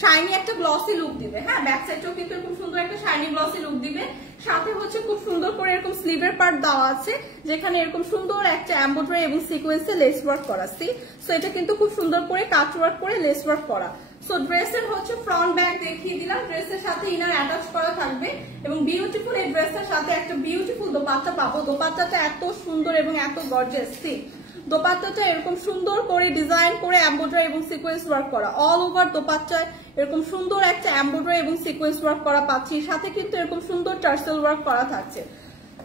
শাইনি একটা গ্লসি লুক দিবে। হ্যাঁ, ব্যাক সাইডটাও কিন্তু এরকম সুন্দর একটা শাইনি গ্লসি লুক দিবে। সাথে হচ্ছে খুব সুন্দর করে এরকম স্লিভের পার্ট দেওয়া আছে, যেখানে এরকম সুন্দর একটা এমব্রয়ডারি এবং সিকোয়েন্সে লেস ওয়ার্ক করা। সো এটা কিন্তু খুব সুন্দর করে কাট ওয়ার্ক করে লেস ওয়ার্ক করা। সো ড্রেসের হচ্ছে ফ্রন্ট ব্যাক দেখিয়ে দিলাম। ড্রেসের সাথে ইনার অ্যাটাচ করা থাকবে এবং বিউটিফুল এই ড্রেসের সাথে একটা বিউটিফুল দোপাট্টা পাবো। দোপাট্টাটা এত সুন্দর এবং এত গর্জিয়াস। দোপাট্টাটা এরকম সুন্দর করে ডিজাইন করে এমব্রয়ডারি এবং সিকোয়েন্স ওয়ার্ক করা। অল ওভার দোপাট্টায় এরকম সুন্দর একটা এমব্রয়ডারি এবং সিকোয়েন্স ওয়ার্ক করা পাচ্ছি, সাথে কিন্তু এরকম সুন্দর টার্সেল ওয়ার্ক করা থাকছে।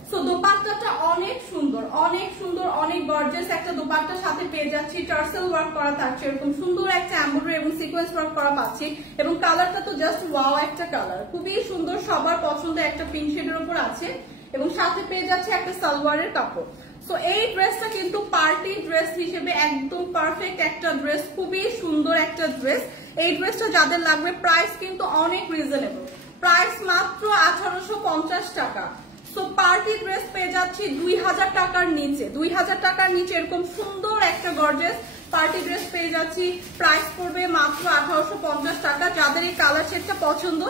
সো দোপাট্টাটা অনেক সুন্দর, অনেক সুন্দর, অনেক গর্জিয়াস একটা দোপাট্টার সাথে পেয়ে যাচ্ছি। টার্সেল ওয়ার্ক করা থাকছে, এরকম সুন্দর একটা এমব্রয়ডারি এবং সিকোয়েন্স ওয়ার্ক করা পাচ্ছি। এবং কালারটা তো জাস্ট ওয়াও একটা কালার, খুবই সুন্দর, সবার পছন্দের একটা পিঙ্ক শেডের উপর আছে এবং সাথে পেয়ে যাচ্ছে একটা সালোয়ারের কাপড়। সো এই ড্রেসটা কিন্তু পার্টি ড্রেস হিসেবে একদম পারফেক্ট একটা ড্রেস, খুবই সুন্দর একটা ড্রেস। এই ড্রেসটা যাদের লাগবে, প্রাইস কিন্তু অনেক রিজনেবল, প্রাইস মাত্র 1850 টাকা। সো পার্টি ড্রেস পেয়ে যাচ্ছি 2000 টাকার নিচে, 2000 টাকার নিচে এরকম সুন্দর একটা গর্জিয়াস পার্টি ড্রেস পেয়ে যাচ্ছি। প্রাইস পড়বে মাত্র 1850 টাকা। যাদের এই কালার শেডটা পছন্দ,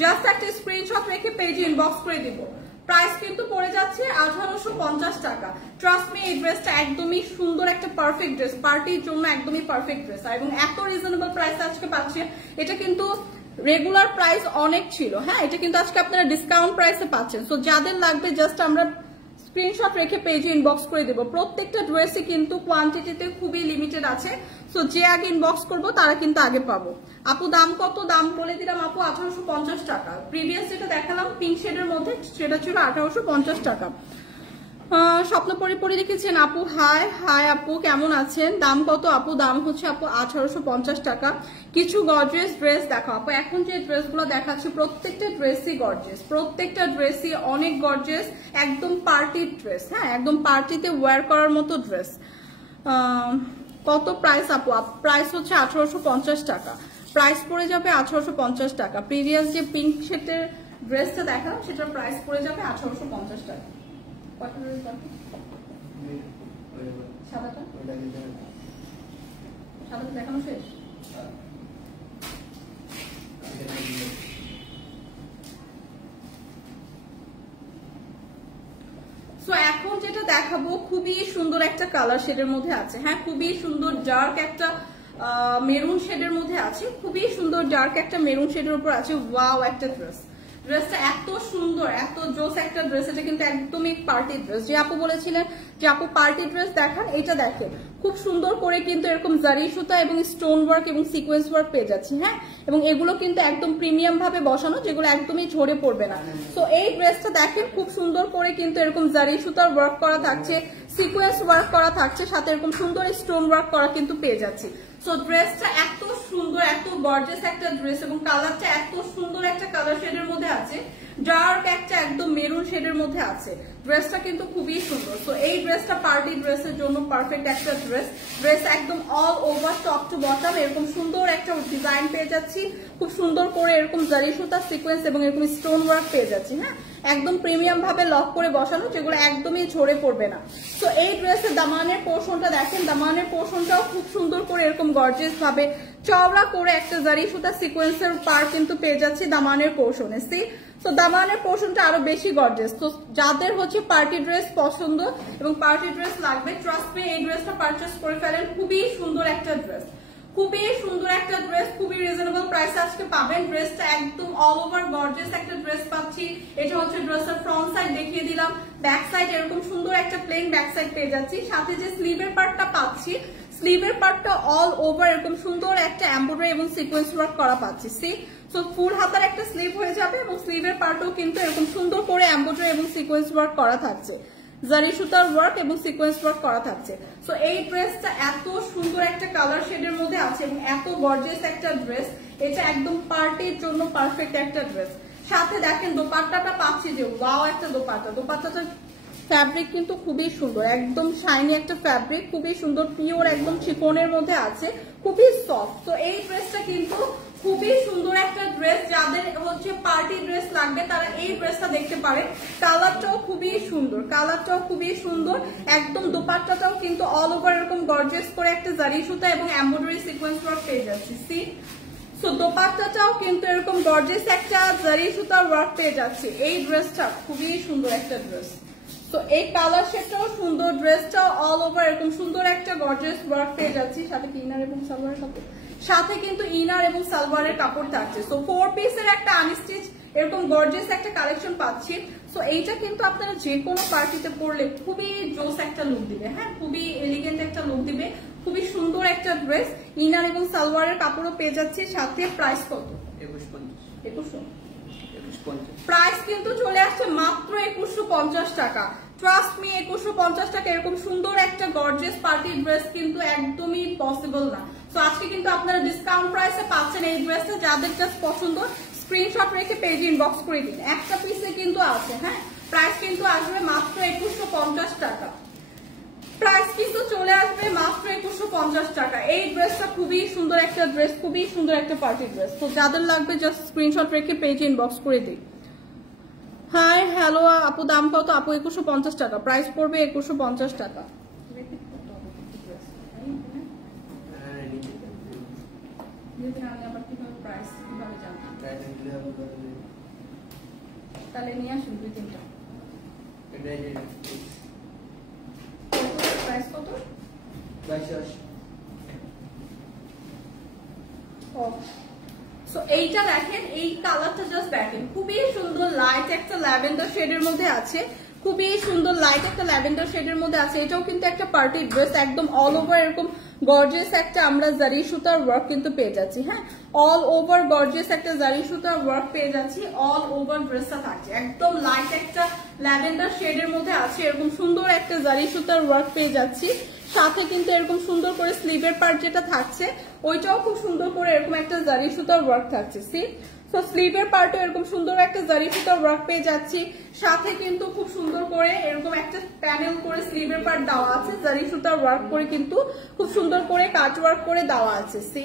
জাস্ট একটা স্ক্রিনশট রেখে পেজে ইনবক্স করে দিব। প্রাইস কিন্তু পড়ে যাচ্ছে 1850 টাকা। ট্রাস্ট মি, এই ড্রেসটা একদমই সুন্দর একটা পারফেক্ট ড্রেস, পার্টির জন্য একদমই পারফেক্ট ড্রেস এবং এত রিজনেবল প্রাইস আজকে পাচ্ছে। এটা কিন্তু রেগুলার প্রাইস অনেক ছিল। হ্যাঁ, এটা কিন্তু আজকে আপনারা ডিসকাউন্ট প্রাইসে পাচ্ছেন। সো যাদের লাগবে জাস্ট আমরা স্ক্রিনশট রেখে পেজে ইনবক্স করে দেব। প্রত্যেকটা ড্রেসই কিন্তু কোয়ান্টিটিতে খুবই লিমিটেড আছে। সো যে আগে ইনবক্স করবো তারা কিন্তু আগে পাবো। আপু দাম কত? দাম বলে দিলাম আপু 1850 টাকা। প্রিভিয়াস যেটা দেখালাম পিঙ্ক শেডের মধ্যে, সেটা ছিল 1850 টাকা। স্বপ্ন পরি লিখেছেন আপু হাই হাই আপু কেমন আছেন? দাম কত আপু? দাম হচ্ছে আপু 1850 টাকা। কিছু গর্জিয়াস ড্রেস দেখো আপু। এখন যে ড্রেসগুলো দেখাচ্ছি প্রত্যেকটা ড্রেসই গর্জিয়াস, প্রত্যেকটা ড্রেসই অনেক গর্জিয়াস, একদম পার্টি ড্রেস। হ্যাঁ, একদম পার্টিতে ওয়্যার করার মতো ড্রেস। কত প্রাইস আপু? প্রাইস হচ্ছে 1850 টাকা। প্রাইস পড়ে যাবে 1850 টাকা। প্রিভিয়াস যে পিঙ্ক শেডের ড্রেসটা দেখালাম সেটার প্রাইস পড়ে যাবে 1850 টাকা। সাদাটা দেখানো শেষ। সো এখন যেটা দেখাবো খুবই সুন্দর একটা কালার শেডের মধ্যে আছে। হ্যাঁ, খুবই সুন্দর ডার্ক একটা মেরুন শেডের মধ্যে আছে, খুবই সুন্দর ডার্ক একটা মেরুন শেডের উপর আছে। ওয়াও একটা ড্রেস, ড্রেসটা এত সুন্দর, এত জোস একটা ড্রেস। এটা কিন্তু একদমই পার্টি ড্রেস। যে আপু বলেছিলেন যে আপু পার্টি ড্রেস দেখান, এটা দেখেন খুব সুন্দর করে কিন্তু এরকম জারি সুতা এবং স্টোন ওয়ার্ক এবং সিকোয়েন্স ওয়ার্ক পেয়ে যাচ্ছে। হ্যাঁ, এবং এগুলো কিন্তু একদম প্রিমিয়াম ভাবে বসানো, যেগুলো একদমই ঝরে পড়বে না। তো এই ড্রেসটা দেখেন খুব সুন্দর করে কিন্তু এরকম জারি সুতার ওয়ার্ক করা থাকছে, সিকোয়েন্স ওয়ার্ক করা থাকছে, সাথে এরকম সুন্দর স্টোন ওয়ার্ক করা কিন্তু পেয়ে যাচ্ছি। সো ড্রেসটা এত সুন্দর, এত গর্জিয়াস একটা ড্রেস এবং কালারটা এত সুন্দর একটা কালার শেডের মধ্যে আছে, ডার্ক একটা একদম মেরুন শেডের মধ্যে আছে। ড্রেসটা কিন্তু খুবই সুন্দর। সো এই ড্রেসটা পার্টি ড্রেসের জন্য পারফেক্ট একটা ড্রেস। ড্রেস একদম all over top to bottom এরকম সুন্দর একটা ডিজাইন পেয়ে যাচ্ছি, খুব সুন্দর করে এরকম জারি সুতা সিকোয়েন্স এবং এরকম স্টোন ওয়ার্ক পেয়ে যাচ্ছি। হ্যাঁ, একদম প্রিমিয়াম ভাবে লক করে বসানো, যেগুলো একদমই ঝরে পড়বে না। তো এই ড্রেসের দামানের পোর্শনটা দেখেন, দামানের পোর্শনটাও খুব সুন্দর করে এরকম গর্জিয়াস ভাবে চওড়া করে একটা জারি সুতা সিকোয়েন্সের পার কিন্তু পেয়ে যাচ্ছি দামানের পোর্শনে। তো দামানের পোর্শনটা আরো বেশি গর্জিয়াস। তো যাদের হচ্ছে পার্টি ড্রেস পছন্দ এবং পার্টি ড্রেস লাগবে, ট্রাস্ট মি এই ড্রেসটা পারচেস করে ফেলেন। খুবই সুন্দর একটা ড্রেস, খুবই সুন্দর একটা ড্রেস, খুবই রিজনেবল প্রাইস আজকে পাবেন। ড্রেসটা একদম অল ওভার গর্জিয়াস একটা ড্রেস পাচ্ছি। এটা হচ্ছে ড্রেসের ফ্রন্ট সাইড দেখিয়ে দিলাম, ব্যাক সাইড এরকম সুন্দর একটা প্লেন ব্যাক সাইড পেয়ে যাচ্ছি। সাথে যে স্লিভের পার্টটা পাচ্ছি, স্লিভের পার্টটা অল ওভার এরকম সুন্দর একটা এমব্রয়ডারি এবং সিকোয়েন্স ওয়ার্ক করা পাচ্ছি। সো ফুল হাতার একটা স্লিভ হয়ে যাবে এবং স্লিভের পার্টও কিন্তু এরকম সুন্দর করে এমব্রয়ডারি এবং সিকোয়েন্স ওয়ার্ক করা থাকছে, জারি সুতার ওয়ার্ক এবং সিকোয়েন্স ওয়ার্ক করা থাকছে। সো এই ড্রেসটা এত সুন্দর একটা কালার শেডের মধ্যে আছে এবং এত গর্জিয়াস একটা ড্রেস, এটা একদম পার্টির জন্য পারফেক্ট একটা ড্রেস। সাথে দেখেন দোপাট্টাটা পাচ্ছি যে ওয়াও একটা দোপাট্টা, দোপাট্টাটা ফ্যাব্রিক কিন্তু খুবই সুন্দর, একদম শাইনি একটা ফ্যাব্রিক, খুবই সুন্দর, পিওর একদম চিফনের মধ্যে আছে, খুবই সফট। তো এই ড্রেসটা কিন্তু খুবই সুন্দর একটা ড্রেস, যাদের হচ্ছে পার্টি ড্রেস লাগবে তারা এই ড্রেসটা দেখতে পারে। কালারটাও খুবই সুন্দর, কালারটাও খুবই সুন্দর, একদম দোপাট্টাটাও কিন্তু অল ওভার এরকম গর্জিয়াস করে একটা জারি সুতা এবং এমব্রয়ডারি সিকোয়েন্স ওয়ার্ক পেয়ে যাচ্ছি। সি সো দোপাট্টাটাও কিন্তু এরকম গর্জিয়াস একটা জারি সুতার ওয়ার্ক পেয়ে যাচ্ছে। এই ড্রেসটা খুবই সুন্দর একটা ড্রেস। তো এই কালার শেডটাও সুন্দর, ড্রেসটাও অল ওভার এরকম সুন্দর একটা গর্জিয়াস ওয়ার্ক পেয়ে যাচ্ছি। সাথে কি ইনার এবং সালোয়ারের কাপড়, সাথে কিন্তু ইনার এবং সালোয়ারের কাপড় থাকছে। সো 4 পিসের একটা আনস্টিচ এরকম গর্জিয়াস একটা কালেকশন পাচ্ছি। সো এইটা কিন্তু আপনারা যে কোনো পার্টিতে পরলে খুবই জোস একটা লুক দিবে, হ্যাঁ খুবই এলিগেন্ট একটা লুক দিবে, খুবই সুন্দর একটা ড্রেস। ইনার এবং সালোয়ারের কাপড়ও পেয়ে যাচ্ছি। সাথে প্রাইস কত? 2150। প্রাইস কিন্তু চলে আসছে মাত্র 2150 টাকা। ট্রাস্ট মি, 2150 টাকা এরকম সুন্দর একটা গর্জিয়াস পার্টি ড্রেস কিন্তু একদমই পসিবল না। তো আজকে কিন্তু আপনারা ডিসকাউন্ট প্রাইসে পাচ্ছেন এই ড্রেসটা। যাদের জাস্ট পছন্দ স্ক্রিনশট রেখে পেজ ইনবক্স করে দিন, একটা পিসে কিন্তু আছে। হ্যাঁ প্রাইস কিন্তু আসবে মাত্র 2150 টাকা। প্রাইস কিন্তু চলে আসবে মাত্র 2150 টাকা। এই ড্রেসটা খুবই সুন্দর একটা ড্রেস, খুবই সুন্দর একটা পার্টি ড্রেস। তো যাদের লাগবে জাস্ট স্ক্রিনশট রেখে পেজ ইনবক্স করে দিই। হাই হ্যালো আপু, দাম কত? আপু 2150 টাকা, প্রাইস পড়বে 2150 টাকা। তাহলে নিয়ে আসুন 2-3টা। প্রাইস কত? 2280। সো এইটা দেখেন, এই কালারটা জাস্ট দেখেন, খুবই সুন্দর লাইট একটা ল্যাভেন্ডার শেডের মধ্যে আছে, খুবই সুন্দর লাইট একটা ল্যাভেন্ডার শেডের মধ্যে আছে। এটাও কিন্তু একটা পার্টি ড্রেস, একদম অল ওভার এরকম গর্জিয়াস একটা আমরা জারি সুতার ওয়ার্ক কিন্তু পেয়ে যাচ্ছি। হ্যাঁ অল ওভার গর্জিয়াস একটা জারি সুতার ওয়ার্ক পেয়ে যাচ্ছি। অল ওভার ড্রেসটা থাকছে একদম লাইট একটা ল্যাভেন্ডার শেডের মধ্যে আছে, এরকম সুন্দর একটা জারি সুতার ওয়ার্ক পেয়ে যাচ্ছি। সাথে কিন্তু এরকম সুন্দর করে স্লিভের পার্ট যেটা থাকছে ওইটাও খুব সুন্দর করে এরকম একটা জারি সুতার ওয়ার্ক থাকছে। সি সো স্লিভের পার্টও এরকম সুন্দর একটা জারি সুতার ওয়ার্ক পেয়ে যাচ্ছি। সাথে কিন্তু খুব সুন্দর করে এরকম একটা প্যানেল করে স্লিভের পার্ট দেওয়া আছে, জারি সুতার ওয়ার্ক করে কিন্তু খুব সুন্দর করে কাট ওয়ার্ক করে দেওয়া আছে। সি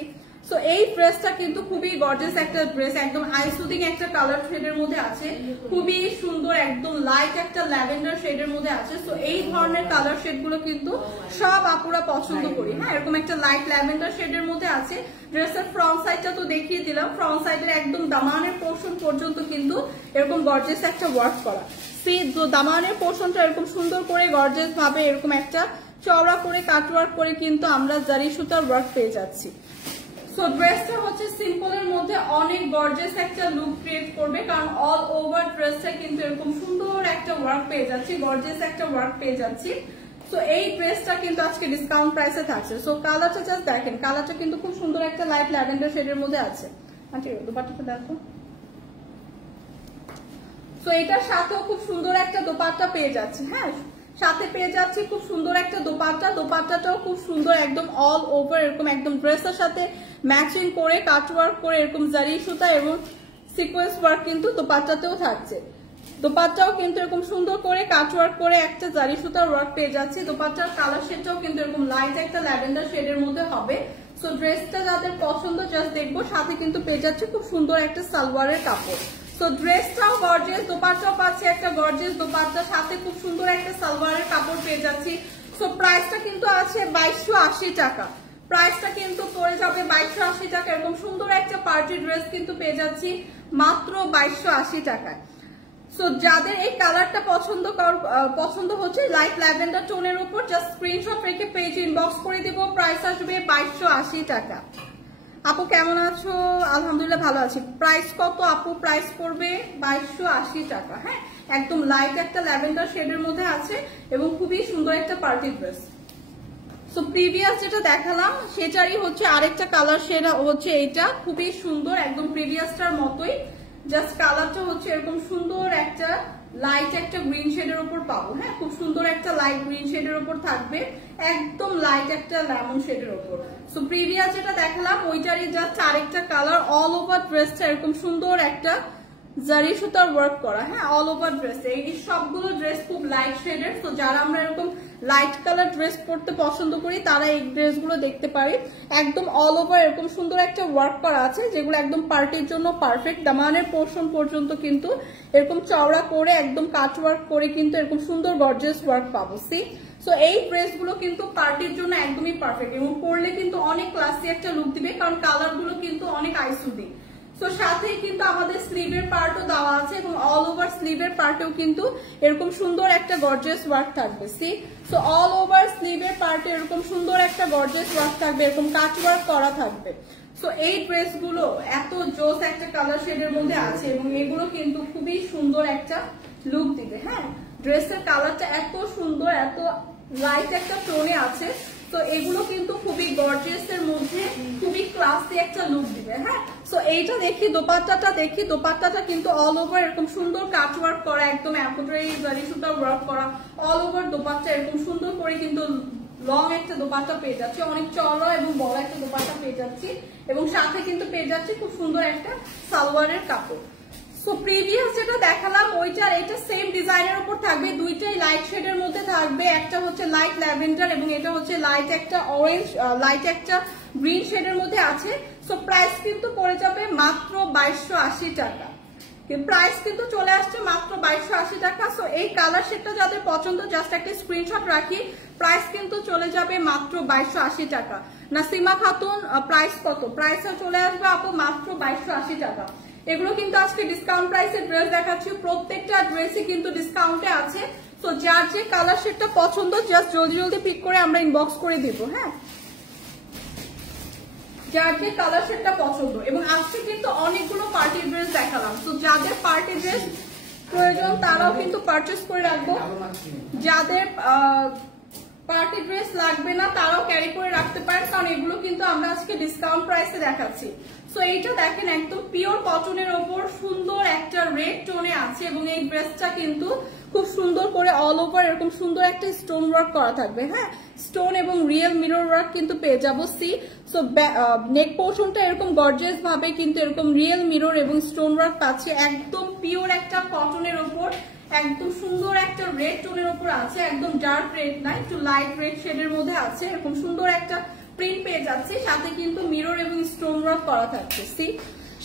সো এই ড্রেসটা কিন্তু খুবই গর্জিয়াস একটা ড্রেস, একদম আই সুদিং একটা কালার শেডের মধ্যে আছে, খুবই সুন্দর একদম লাইট একটা ল্যাভেন্ডার শেডের মধ্যে আছে। সো এই ধরনের কালার শেড গুলো কিন্তু সব আপুরা পছন্দ করি। হ্যাঁ এরকম একটা লাইট ল্যাভেন্ডার শেডের মধ্যে আছে। ড্রেসের ফ্রন্ট সাইডটা তো দেখিয়ে দিলাম, ফ্রন্ট সাইডের একদম দামানের পোর্শন পর্যন্ত কিন্তু এরকম গর্জিয়াস একটা ওয়ার্ক করা। দামানের পোর্শনটা এরকম সুন্দর করে গর্জিয়াস ভাবে এরকম একটা চওড়া করে কাট ওয়ার্ক করে কিন্তু আমরা জারি সুতার ওয়ার্ক পেয়ে যাচ্ছি। সো ড্রেসটা হচ্ছে সিম্পলের মধ্যে অনেক গর্জিয়াস একটা লুক ক্রিয়েট করবে, কারণ অল ওভার ড্রেসটা কিন্তু এরকম সুন্দর একটা ওয়ার্ক পেয়ে যাচ্ছি, গর্জিয়াস একটা ওয়ার্ক পেয়ে যাচ্ছি। সো এই ড্রেসটা কিন্তু আজকে ডিসকাউন্ট প্রাইসে থাকছে। সো কালারটা জাস্ট দেখেন, কালারটা কিন্তু খুব সুন্দর একটা লাইট ল্যাভেন্ডার শেডের মধ্যে আছে। আচ্ছা দোপাট্টাটা দেখো। সো এটার সাথেও খুব সুন্দর একটা দোপাট্টা পেয়ে যাচ্ছি। হ্যাঁ সাথে পেয়ে যাচ্ছি খুব সুন্দর একটা দোপাট্টা, দোপাট্টাটাও খুব সুন্দর একদম অল ওভার এরকম একদম ড্রেসের সাথে ম্যাচিং করে কাট ওয়ার্ক করে এরকম জারি সুতা এবং সিকোয়েন্স ওয়ার্ক কিন্তু দোপাট্টাতেও থাকছে। দোপাট্টাও কিন্তু এরকম সুন্দর করে কাট ওয়ার্ক করে একটা জারি সুতার ওয়ার্ক পেয়ে যাচ্ছে। দোপাট্টার কালার শেডটাও কিন্তু এরকম লাইট একটা ল্যাভেন্ডার শেডের মধ্যে হবে। সো ড্রেসটা যাদের পছন্দ জাস্ট দেখবো। সাথে কিন্তু পেয়ে যাচ্ছে খুব সুন্দর একটা সালোয়ারের কাপড়। সো ড্রেসটাও গর্জিয়াস, দোপাট্টাও পাচ্ছি একটা গর্জিয়াস দোপাট্টা, সাথে খুব সুন্দর একটা সালোয়ারের কাপড় পেয়ে যাচ্ছি। সো প্রাইসটা কিন্তু আছে 2280 টাকা। প্রাইসটা কিন্তু পড়ে যাবে 2280 টাকা। এরকম সুন্দর একটা পার্টি ড্রেস কিন্তু পেয়ে যাচ্ছি মাত্র 2280 টাকায়। সো যাদের এই কালারটা পছন্দ হচ্ছে লাইট ল্যাভেন্ডার টোনের উপর, জাস্ট স্ক্রিনশট রেখে পেজ ইনবক্স করে দিব। প্রাইস আসবে 2280 টাকা। আপু কেমন আছো? আলহামদুলিল্লাহ ভালো আছি। প্রাইস কত আপু? প্রাইস পড়বে 2280 টাকা। হ্যাঁ একদম লাইট একটা ল্যাভেন্ডার শেডের মধ্যে আছে এবং খুবই সুন্দর একটা পার্টি ড্রেস। সো প্রিভিয়াস যেটা দেখালাম সেটারই হচ্ছে আরেকটা কালার শেড হচ্ছে এইটা, খুবই সুন্দর একদম প্রিভিয়াসটার মতোই, জাস্ট কালারটা হচ্ছে এরকম সুন্দর একটা লাইট একটা গ্রিন শেডের উপর পাবো। হ্যাঁ খুব সুন্দর একটা লাইট গ্রিন শেডের উপর থাকবে, একদম লাইট একটা লেমন শেডের উপর। সো প্রিভিয়াস যেটা দেখালাম ওইটারই জাস্ট আরেকটা কালার। অল ওভার ড্রেসটা এরকম সুন্দর একটা জারি সুতার ওয়ার্ক করা, হ্যাঁ, অল ওভার ড্রেস। এই সবগুলো ড্রেস খুব লাইট শেডের, তো যারা আমরা এরকম লাইট কালার ড্রেস পরতে পছন্দ করি তারা এই ড্রেসগুলো দেখতে পারি। একদম অল ওভার এরকম সুন্দর একটা ওয়ার্ক করা আছে, যেগুলো একদম পার্টির জন্য পারফেক্ট। দামানের পোর্শন পর্যন্ত কিন্তু এরকম চওড়া করে একদম কাট ওয়ার্ক করে কিন্তু এরকম সুন্দর গর্জিয়াস ওয়ার্ক পাবো। সি সো এই ড্রেসগুলো কিন্তু পার্টির জন্য একদমই পারফেক্ট এবং পরলে কিন্তু অনেক ক্লাসি একটা লুক দিবে, কারণ কালারগুলো কিন্তু অনেক আইসুদি। সো সাথেই কিন্তু আমাদের স্লিভের পার্টও দেওয়া আছে এবং অল ওভার স্লিভের পার্টেও কিন্তু এরকম সুন্দর একটা গর্জিয়াস ওয়ার্ক থাকবে। সি সো অল ওভার স্লিভের পার্টে এরকম সুন্দর একটা গর্জিয়াস ওয়ার্ক থাকবে, এরকম কাট ওয়ার্ক করা থাকবে। সো এই ড্রেসগুলো এত জোস একটা কালার শেডের মধ্যে আছে এবং এগুলো কিন্তু খুবই সুন্দর একটা লুক দিবে। হ্যাঁ, ড্রেসের কালারটা এত সুন্দর, এত লাইট একটা টোনে আছে, তো এগুলো কিন্তু খুবই গর্জিয়াস এর মধ্যে খুবই ক্লাসি একটা লুক দিবে। হ্যাঁ, সো এইটা দেখি, দোপাট্টাটা দেখি। দোপাট্টাটা কিন্তু অল ওভার এরকম সুন্দর কাট ওয়ার্ক করা, একদম এমব্রয়ডারি জারি সুতার ওয়ার্ক করা অল ওভার দোপাট্টা এরকম সুন্দর করে কিন্তু লং একটা দোপাট্টা পেয়ে যাচ্ছি, অনেক চওড়া এবং বড় একটা দোপাট্টা পেয়ে যাচ্ছি এবং সাথে কিন্তু পেয়ে যাচ্ছি খুব সুন্দর একটা সালোয়ারের কাপড়। সো প্রিভিয়াস যেটা দেখালাম ওইটা এটা সেম ডিজাইনের উপর থাকবে, দুইটাই লাইট শেডের মধ্যে থাকবে। একটা হচ্ছে লাইট ল্যাভেন্ডার এবং এটা হচ্ছে লাইট একটা অরেঞ্জ, লাইট একটা গ্রিন শেডের মধ্যে আছে। সো প্রাইস কিন্তু পড়ে যাবে মাত্র 2280 টাকা। প্রাইস কিন্তু চলে আসছে মাত্র 2280 টাকা। সো এই কালার শেডটা যাদের পছন্দ জাস্ট একটা স্ক্রিনশট রাখি, প্রাইস কিন্তু চলে যাবে মাত্র 2280 টাকা। নাসিমা খাতুন প্রাইস কত? প্রাইসও চলে আসবে আপু মাত্র 2280 টাকা। এগুলো কিন্তু আজকে ডিসকাউন্ট প্রাইসে ড্রেস দেখাচ্ছি, প্রত্যেকটা ড্রেসই কিন্তু ডিসকাউন্টে আছে। তো যার যে কালার শেডটা পছন্দ জাস্ট জলদি জলদি পিক করে আমরা ইনবক্স করে দিব। হ্যাঁ, যার যে কালার শেডটা পছন্দ। এবং আজকে কিন্তু অনেকগুলো পার্টি ড্রেস দেখালাম, তো যাদের পার্টি ড্রেস প্রয়োজন তারাও কিন্তু পারচেস করে রাখবো, যাদের পার্টি ড্রেস লাগবে না তারাও ক্যারি করে রাখতে পারেন, কারণ এগুলো কিন্তু আমরা আজকে ডিসকাউন্ট প্রাইসে দেখাচ্ছি। সো এইটা দেখেন একদম পিওর কটনের ওপর সুন্দর একটা রেড টোনে আছে এবং এই ড্রেসটা কিন্তু খুব সুন্দর করে অল ওভার এরকম সুন্দর একটা স্টোন ওয়ার্ক করা থাকবে। হ্যাঁ, স্টোন এবং রিয়েল মিরর ওয়ার্ক কিন্তু পেয়ে যাবো। সি সো নেক পোর্শনটা এরকম গর্জিয়াস ভাবে কিন্তু এরকম রিয়েল মিরর এবং স্টোন ওয়ার্ক পাচ্ছে, একদম পিওর একটা কটনের ওপর একদম সুন্দর একটা রেড টোনের উপর আছে, একদম ডার্ক রেড না, একটু লাইট রেড শেডের মধ্যে আছে, এরকম সুন্দর একটা প্রিন্ট পেয়ে যাচ্ছে। সাথে কিন্তু মিরর এবং স্টোন ওয়ার্ক করা থাকছে। সি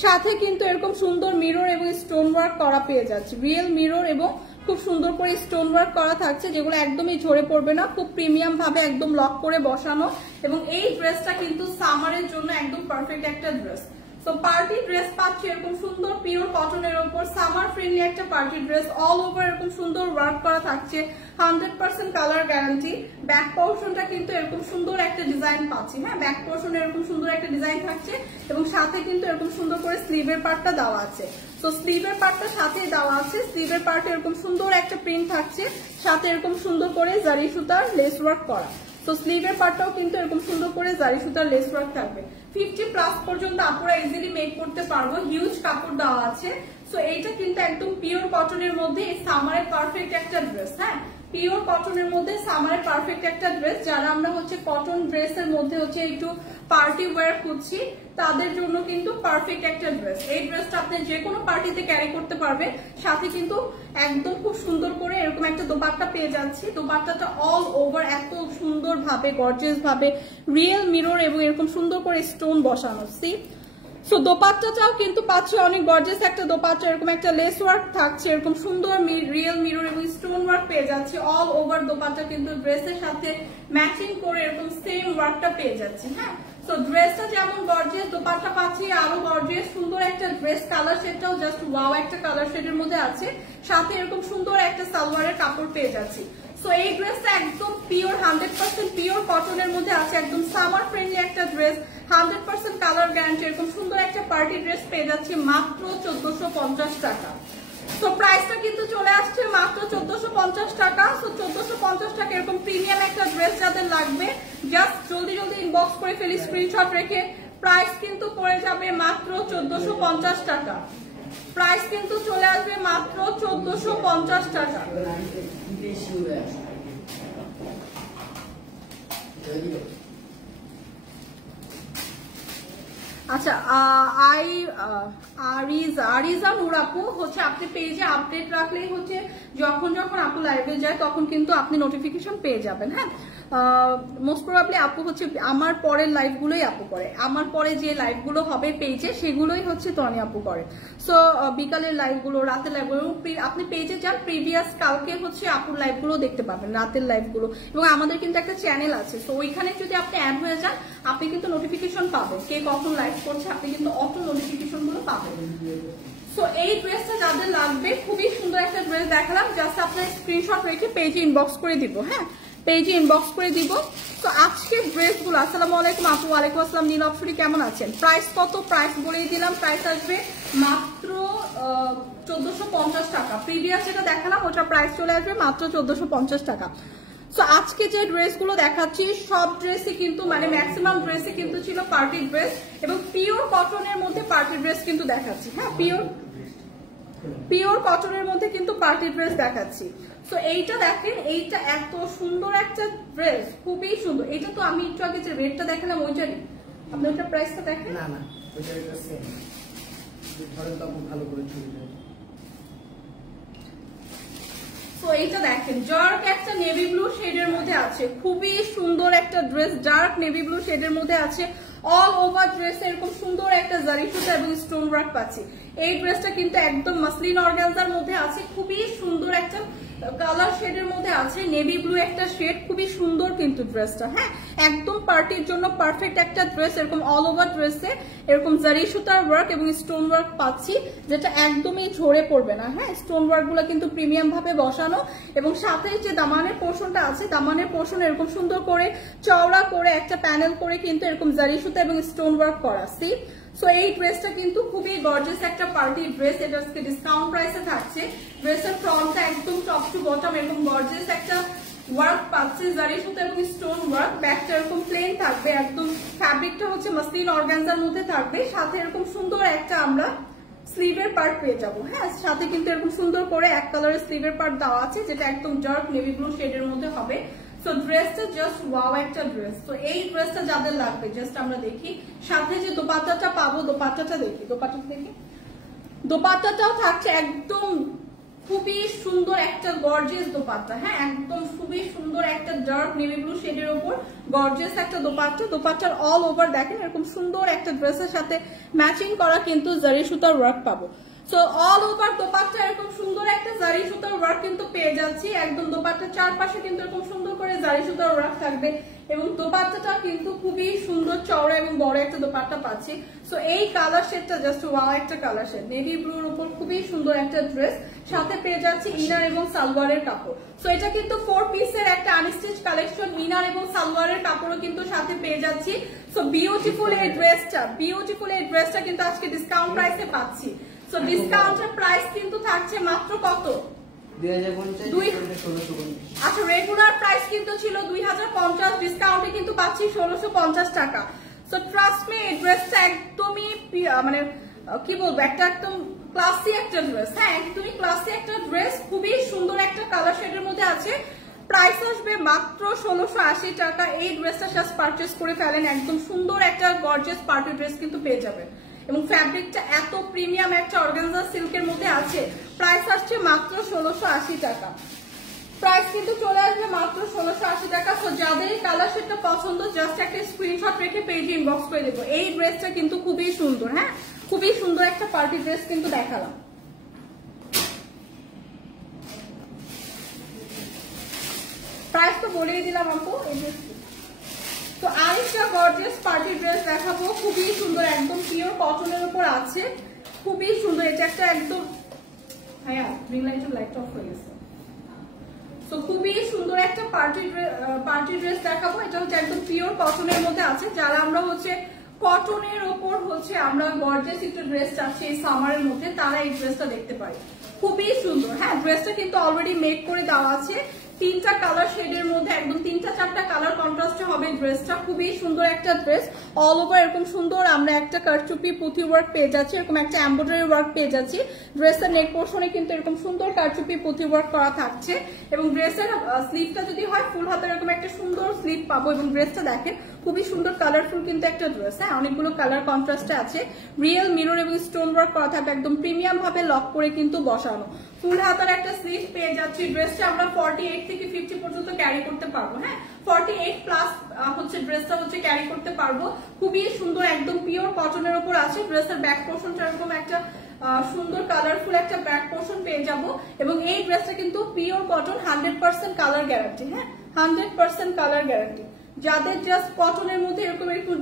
সাথে কিন্তু এরকম সুন্দর মিরর এবং স্টোন ওয়ার্ক করা পেয়ে যাচ্ছে, রিয়েল মিরর এবং খুব সুন্দর করে স্টোন ওয়ার্ক করা থাকছে, যেগুলো একদমই ঝরে পড়বে না, খুব প্রিমিয়াম ভাবে একদম লক করে বসানো। এবং এই ড্রেসটা কিন্তু সামারের জন্য একদম পারফেক্ট একটা ড্রেস। সো পার্টি ড্রেস পাচ্ছি এরকম সুন্দর পিওর কটনের উপর, সামার ফ্রেন্ডলি একটা পার্টি ড্রেস, অল ওভার এরকম সুন্দর ওয়ার্ক করা থাকছে, 100% কালার গ্যারান্টি। ব্যাক পোর্শনটা কিন্তু এরকম সুন্দর একটা ডিজাইন পাচ্ছি। হ্যাঁ, ব্যাক পোর্শনে এরকম সুন্দর একটা ডিজাইন থাকছে এবং সাথে কিন্তু এরকম সুন্দর করে স্লিভের পার্টটা দেওয়া আছে। তো স্লিভের পার্টটা সাথেই দেওয়া আছে, স্লিভের পার্টে এরকম সুন্দর একটা প্রিন্ট থাকছে, সাথে এরকম সুন্দর করে জারি সুতার লেস ওয়ার্ক করা। তো স্লিভের পার্টটাও কিন্তু এরকম সুন্দর করে জারি সুতার লেস ওয়ার্ক থাকবে। 50+ পর্যন্ত আপুরা ইজিলি মেক করতে পারবো, হিউজ কাপড় দেওয়া আছে। সো এইটা কিন্তু একদম পিওর কটনের মধ্যে সামারের পারফেক্ট একটা ড্রেস। হ্যাঁ, পিওর কটনের মধ্যে সামারের পারফেক্ট একটা ড্রেস। যারা আমরা হচ্ছে কটন ড্রেসের মধ্যে হচ্ছে একটু পার্টি ওয়্যার খুঁজছি তাদের জন্য কিন্তু পারফেক্ট একটা ড্রেস। এই ড্রেসটা আপনি যে কোনো পার্টিতে ক্যারি করতে পারবেন, সাথে কিন্তু একদম খুব সুন্দর করে এরকম একটা দোপাট্টা পেয়ে যাচ্ছি। দোপাট্টাটা অল ওভার এত সুন্দর ভাবে গর্জিয়াস ভাবে রিয়েল মিরর এবং এরকম সুন্দর করে স্টোন বসানো। সি সো দোপাট্টাটাও কিন্তু পাচ্ছে অনেক গর্জিয়াস একটা দোপাট্টা, এরকম একটা লেস ওয়ার্ক থাকছে, এরকম সুন্দর রিয়েল মিরর এবং স্টোন ওয়ার্ক পেয়ে যাচ্ছে। অল ওভার দোপাট্টা কিন্তু ড্রেসের সাথে ম্যাচিং করে এরকম সেম ওয়ার্কটা পেয়ে যাচ্ছে। হ্যাঁ, সো ড্রেসটা যেমন গর্জিয়াস, দোপাট্টা পাচ্ছি আরো গর্জিয়াস সুন্দর একটা ড্রেস। কালার শেডটাও জাস্ট ওয়াও একটা কালার শেডের মধ্যে আছে, সাথে এরকম সুন্দর একটা সালোয়ারের কাপড় পেয়ে যাচ্ছি। সো এই ড্রেসটা একদম পিওর 100% পিওর কটনের মধ্যে আছে, একদম সামার ফ্রেন্ডলি একটা ড্রেস, 100% কালার গ্যারান্টি। এরকম সুন্দর একটা পার্টি ড্রেস পেয়ে যাচ্ছি মাত্র 1450 টাকা। তো প্রাইসটা কিন্তু চলে আসছে মাত্র 1450 টাকা। সো 1450 টাকা এরকম প্রিমিয়াম একটা ড্রেস যাদের লাগবে জাস্ট জলদি জলদি ইনবক্স করে ফেলি স্ক্রিনশট রেখে। প্রাইস কিন্তু পড়ে যাবে মাত্র 1450 টাকা। প্রাইস কিন্তু চলে আসবে মাত্র 1450 টাকা। আচ্ছা আরিজা নূর আপু হচ্ছে আপনি পেজে আপডেট রাখলেই হচ্ছে যখন যখন আপু লাইভে যায় তখন কিন্তু আপনি নোটিফিকেশন পেয়ে যাবেন। হ্যাঁ, মোস্ট প্রবাবলি আপু হচ্ছে আমার পরের লাইভগুলোই আপু করে, আমার পরে যে লাইভগুলো হবে পেজে সেগুলোই হচ্ছে তনি আপু করে। সো বিকালের লাইভগুলো, রাতের লাইভগুলো আপনি পেজে যান, প্রিভিয়াস কালকে হচ্ছে আপুর লাইভগুলো দেখতে পাবেন, রাতের লাইভগুলো। এবং আমাদের কিন্তু একটা চ্যানেল আছে, তো ওইখানে যদি আপনি অ্যাড হয়ে যান আপনি কিন্তু নোটিফিকেশন পাবেন, কে কখন লাইভ করছে আপনি কিন্তু অটো নোটিফিকেশন গুলো পাবেন। সো এই ড্রেসটা যাদের লাগবে, খুবই সুন্দর একটা ড্রেস দেখালাম, জাস্ট আপনার স্ক্রিনশট রেখে পেজে ইনবক্স করে দিব। হ্যাঁ, পেজে ইনবক্স করে দিব। তো আজকের ড্রেসগুলো, আসসালামু আলাইকুম আপু। ওয়ালাইকুম আসসালাম নীল অপসরি, কেমন আছেন? প্রাইস কত? প্রাইস বলেই দিলাম, প্রাইস আসবে মাত্র 1450 টাকা। প্রিভিয়াস যেটা দেখালাম ওটা প্রাইস চলে আসবে মাত্র 1450 টাকা। সো আজকে যে ড্রেসগুলো দেখাচ্ছি সব ড্রেসই কিন্তু মানে ম্যাক্সিমাম ড্রেসই কিন্তু ছিল পার্টি ড্রেস, এবং পিওর কটনের মধ্যে পার্টি ড্রেস কিন্তু দেখাচ্ছি। হ্যাঁ, পিওর কটনের মধ্যে কিন্তু পার্টি ড্রেস দেখাচ্ছি। সো এইটা দেখেন, এইটা এত সুন্দর একটা ড্রেস, খুবই সুন্দর। এটা তো আমি একটু আগে যে রেটটা দেখালাম ওইটারই, আপনি ওইটার প্রাইসটা দেখেন। না না, ওইটা এটা সেম, ধরেন তো ভালো করে ছবি দেন। তো এইটা দেখেন, ডার্ক একটা নেভি ব্লু শেডের মধ্যে আছে, খুবই সুন্দর একটা ড্রেস, ডার্ক নেভি ব্লু শেডের মধ্যে আছে। অল ওভার ড্রেসে এরকম সুন্দর একটা জারি সুতা এবং স্টোন ওয়ার্ক পাচ্ছি। এই ড্রেসটা কিন্তু একদম মাসলিন অর্গানজার মধ্যে আছে, খুবই সুন্দর একটা কালার শেডের মধ্যে আছে, নেভি ব্লু একটা শেড, খুবই সুন্দর কিন্তু ড্রেসটা। হ্যাঁ, একদম পার্টির জন্য পারফেক্ট একটা ড্রেস। এরকম অল ওভার ড্রেসে এরকম জারি সুতার ওয়ার্ক এবং স্টোন ওয়ার্ক পাচ্ছি, যেটা একদমই ঝরে পড়বে না। হ্যাঁ, স্টোন ওয়ার্ক গুলো কিন্তু প্রিমিয়াম ভাবে বসানো, এবং সাথে যে দামানের পোর্শনটা আছে, দামানের পোর্শন এরকম সুন্দর করে চওড়া করে একটা প্যানেল করে কিন্তু এরকম জারি সুতা এবং স্টোন ওয়ার্ক করা। সি, সো এই ড্রেসটা কিন্তু খুবই গর্জিয়াস একটা পার্টি ড্রেস। এটা আজকে ডিসকাউন্ট প্রাইসে থাকছে। ড্রেসের ফ্রন্টটা একদম টপ টু বটম এরকম গর্জিয়াস একটা ওয়ার্ক পাচ্ছে, জারি সুতা এবং স্টোন ওয়ার্ক। ব্যাকটা এরকম প্লেন থাকবে, একদম ফ্যাব্রিকটা হচ্ছে মাসলিন অর্গানজার মধ্যে থাকবে, সাথে এরকম সুন্দর একটা আমরা স্লিভের পার্ট পেয়ে যাবো। হ্যাঁ, সাথে কিন্তু এরকম সুন্দর করে এক কালারের স্লিভের পার্ট দেওয়া আছে, যেটা একদম ডার্ক নেভি ব্লু শেডের মধ্যে হবে। সো ড্রেসটা জাস্ট ওয়াও একটা ড্রেস। তো এই ড্রেসটা যাদের লাগবে জাস্ট আমরা দেখি, সাথে যে দোপাট্টাটা পাবো, দোপাট্টাটা দেখি, দোপাট্টাটাও থাকছে একদম খুবই সুন্দর একটা গর্জিয়াস দোপাট্টা। হ্যাঁ, একদম খুবই সুন্দর একটা ডার্ক নেভি ব্লু শেডের উপর গর্জিয়াস একটা দোপাট্টা। দোপাট্টার অল ওভার দেখেন এরকম সুন্দর একটা ড্রেসের সাথে ম্যাচিং করা কিন্তু জারি সুতার ওয়ার্ক পাবো। সো অল ওভার দোপাট্টা এরকম সুন্দর একটা জারি সুতার ওয়ার্ক কিন্তু পেয়ে যাচ্ছি। একদম দোপাট্টার চারপাশে কিন্তু এরকম সুন্দর করে জারি সুতার ওয়ার্ক থাকবে, এবং দোপাট্টাটা কিন্তু খুবই সুন্দর চওড়া এবং বড় একটা দোপাট্টা পাচ্ছি। সো এই কালার শেডটা জাস্ট ওয়াও একটা কালার শেড, নেভি ব্লুর উপর খুবই সুন্দর একটা ড্রেস, সাথে পেয়ে যাচ্ছি ইনার এবং সালোয়ারের কাপড়। সো এটা কিন্তু 4 পিসের একটা আনস্টিচ কালেকশন, ইনার এবং সালোয়ারের কাপড়ও কিন্তু সাথে পেয়ে যাচ্ছি। সো বিউটিফুল এই ড্রেসটা কিন্তু আজকে ডিসকাউন্ট প্রাইসে পাচ্ছি। সো ডিসকাউন্টের প্রাইস কিন্তু থাকছে মাত্র কত? 2050। আচ্ছা, রেগুলার প্রাইস কিন্তু ছিল 2050, ডিসকাউন্টে কিন্তু পাচ্ছি 1650 টাকা। সো ট্রাস্ট মি, এই ড্রেসটা একদমই মানে কি বলবো, একটা একদম ক্লাসি একটা ড্রেস। হ্যাঁ, একদমই ক্লাসি একটা ড্রেস, খুবই সুন্দর একটা কালার শেডের মধ্যে আছে। প্রাইস আসবে মাত্র 1680 টাকা। এই ড্রেসটা জাস্ট পারচেস করে ফেলেন, একদম সুন্দর একটা গর্জিয়াস পার্টি ড্রেস কিন্তু পেয়ে যাবেন, এবং ফ্যাব্রিকটা এত প্রিমিয়াম একটা অর্গানজা সিল্কের মধ্যে আছে। প্রাইস আসছে মাত্র 1680 টাকা। প্রাইস কিন্তু চলে আসবে মাত্র 1680 টাকা। তো যাদের এই কালার শেডটা পছন্দ জাস্ট একটা স্ক্রিনশট রেখে পেজে ইনবক্স করে দেবো। এই ড্রেসটা কিন্তু খুবই সুন্দর। হ্যাঁ, খুবই সুন্দর একটা পার্টি ড্রেস কিন্তু দেখালাম। প্রাইস তো বলেই দিলাম আপু। তো আরেকটা গর্জিয়াস পার্টি ড্রেস দেখাবো, খুবই সুন্দর, একদম পিওর কটনের উপর আছে, খুবই সুন্দর। এটা একটা একদম হ্যাঁ রিং লাইট অফ হয়ে গেছে। তো খুবই সুন্দর একটা পার্টি ড্রেস দেখাবো। এটা হচ্ছে একদম পিওর কটনের মধ্যে আছে। যারা আমরা হচ্ছে কটনের ওপর হচ্ছে আমরা গর্জিয়াস একটা ড্রেস চাচ্ছি এই সামারের মধ্যে, তারা এই ড্রেসটা দেখতে পারে, খুবই সুন্দর। হ্যাঁ, ড্রেসটা কিন্তু অলরেডি মেক করে দেওয়া আছে, তিনটা কালার শেডের মধ্যে একদম 3-4টা কালার কন্ট্রাস্টে হবে ড্রেসটা। খুবই সুন্দর একটা ড্রেস, অল ওভার এরকম সুন্দর আমরা একটা কারচুপি পুঁথি ওয়ার্ক পেয়ে যাচ্ছি, এরকম একটা এমব্রয়ডারি ওয়ার্ক পেয়ে যাচ্ছি। ড্রেসের নেক পোর্শনে কিন্তু এরকম সুন্দর কারচুপি পুঁথি ওয়ার্ক করা থাকছে এবং ড্রেসের স্লিভটা যদি হয় ফুল হাতের এরকম একটা সুন্দর স্লিভ পাবো এবং ড্রেসটা দেখেন খুবই সুন্দর কালারফুল কিন্তু একটা ড্রেস। হ্যাঁ, অনেকগুলো কালার কন্ট্রাস্টে আছে, রিয়েল মিরর এবং স্টোন ওয়ার্ক করা থাকবে, একদম প্রিমিয়াম ভাবে লক করে কিন্তু বসানো। ফুল হাতার একটা স্লিভ পেয়ে যাচ্ছি। ড্রেসটা আমরা 48 থেকে 50 পর্যন্ত ক্যারি করতে পারবো। হ্যাঁ, 48 প্লাস হচ্ছে ড্রেসটা হচ্ছে ক্যারি করতে পারবো। খুবই সুন্দর একদম পিওর কটনের উপর আছে। ড্রেসের ব্যাক পোর্শনটা এরকম একটা সুন্দর কালারফুল একটা ব্যাক পোর্শন পেয়ে যাব এবং এই ড্রেসটা কিন্তু পিওর কটন, 100% কালার গ্যারান্টি। হ্যাঁ, 100% কালার গ্যারান্টি। যাদের জাস্ট কটনের মধ্যে এরকম একটু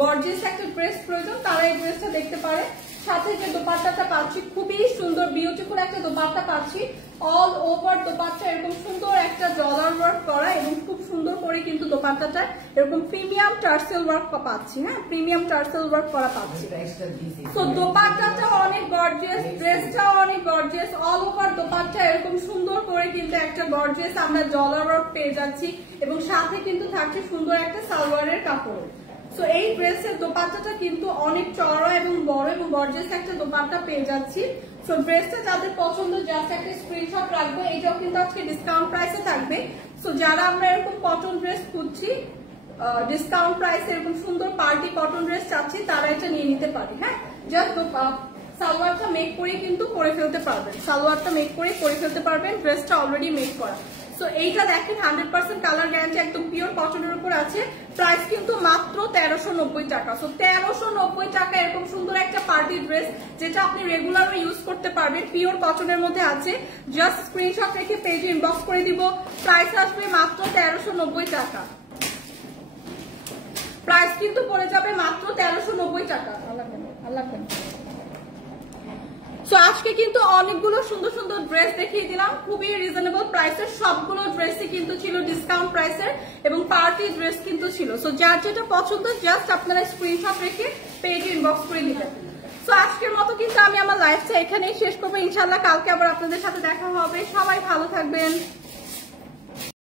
গর্জিয়াস একটা ড্রেস প্রয়োজন তারা এই ড্রেসটা দেখতে পারে। সাথে যে দোপাট্টাটা পাচ্ছি খুবই সুন্দর বিউটিফুল একটা দোপাট্টা পাচ্ছি, অল ওভার দোপাট্টা এরকম সুন্দর একটা ডলার ওয়ার্ক করা এবং খুব সুন্দর করে কিন্তু দোপাট্টাটা এরকম প্রিমিয়াম টার্সেল ওয়ার্ক পাচ্ছি। হ্যাঁ, প্রিমিয়াম টার্সেল ওয়ার্ক করা পাচ্ছি। তো দোপাট্টাটা অনেক গর্জিয়াস, ড্রেসটাও অনেক গর্জিয়াস, অল ওভার দোপাট্টা এরকম সুন্দর করে কিন্তু একটা গর্জিয়াস আমরা ডলার ওয়ার্ক পেয়ে যাচ্ছি এবং সাথে কিন্তু থাকছে সুন্দর একটা সালোয়ারের কাপড়। সো এই ড্রেসের দোপাট্টাটা কিন্তু অনেক চড়া এবং বড় এবং গর্জিয়াস একটা দোপাট্টা পেয়ে যাচ্ছি। সো ড্রেসটা যাদের পছন্দ জাস্ট একটা স্ক্রিনশট রাখবো। এটাও কিন্তু আজকে ডিসকাউন্ট প্রাইসে থাকবে। সো যারা আমরা এরকম কটন ড্রেস খুঁজছি ডিসকাউন্ট প্রাইসে এরকম সুন্দর পার্টি কটন ড্রেস চাচ্ছি তারা এটা নিয়ে নিতে পারি। হ্যাঁ, জাস্ট সালোয়ারটা মেক করে কিন্তু করে ফেলতে পারবেন, সালোয়ারটা মেক করে ফেলতে পারবেন, ড্রেসটা অলরেডি মেক করা। সো এইটা দেখেন 100% কালার গ্যারান্টি, একদম পিওর কটনের উপর আছে। প্রাইস কিন্তু মাত্র 1390 টাকা। সো 1390 টাকা এরকম সুন্দর একটা পার্টি ড্রেস যেটা আপনি রেগুলার ইউজ করতে পারবেন, পিওর কটনের মধ্যে আছে। জাস্ট স্ক্রিনশট রেখে পেজে ইনবক্স করে দিব। প্রাইস আসবে মাত্র 1390 টাকা। প্রাইস কিন্তু পড়ে যাবে মাত্র 1390 টাকা। আল্লাহ সো আজকে কিন্তু অনেকগুলো সুন্দর সুন্দর ড্রেস দেখিয়ে দিলাম খুবই রিজনেবল প্রাইসের। সবগুলো ড্রেসই কিন্তু ছিল ডিসকাউন্ট প্রাইসের এবং পার্টি ড্রেস কিন্তু ছিল। সো যার যেটা পছন্দ জাস্ট আপনারা স্ক্রিনশট রেখে পেজে ইনবক্স করে দিবেন। সো আজকের মতো কিন্তু আমি আমার লাইফটা এখানেই শেষ করবো। ইনশাআল্লাহ কালকে আবার আপনাদের সাথে দেখা হবে। সবাই ভালো থাকবেন।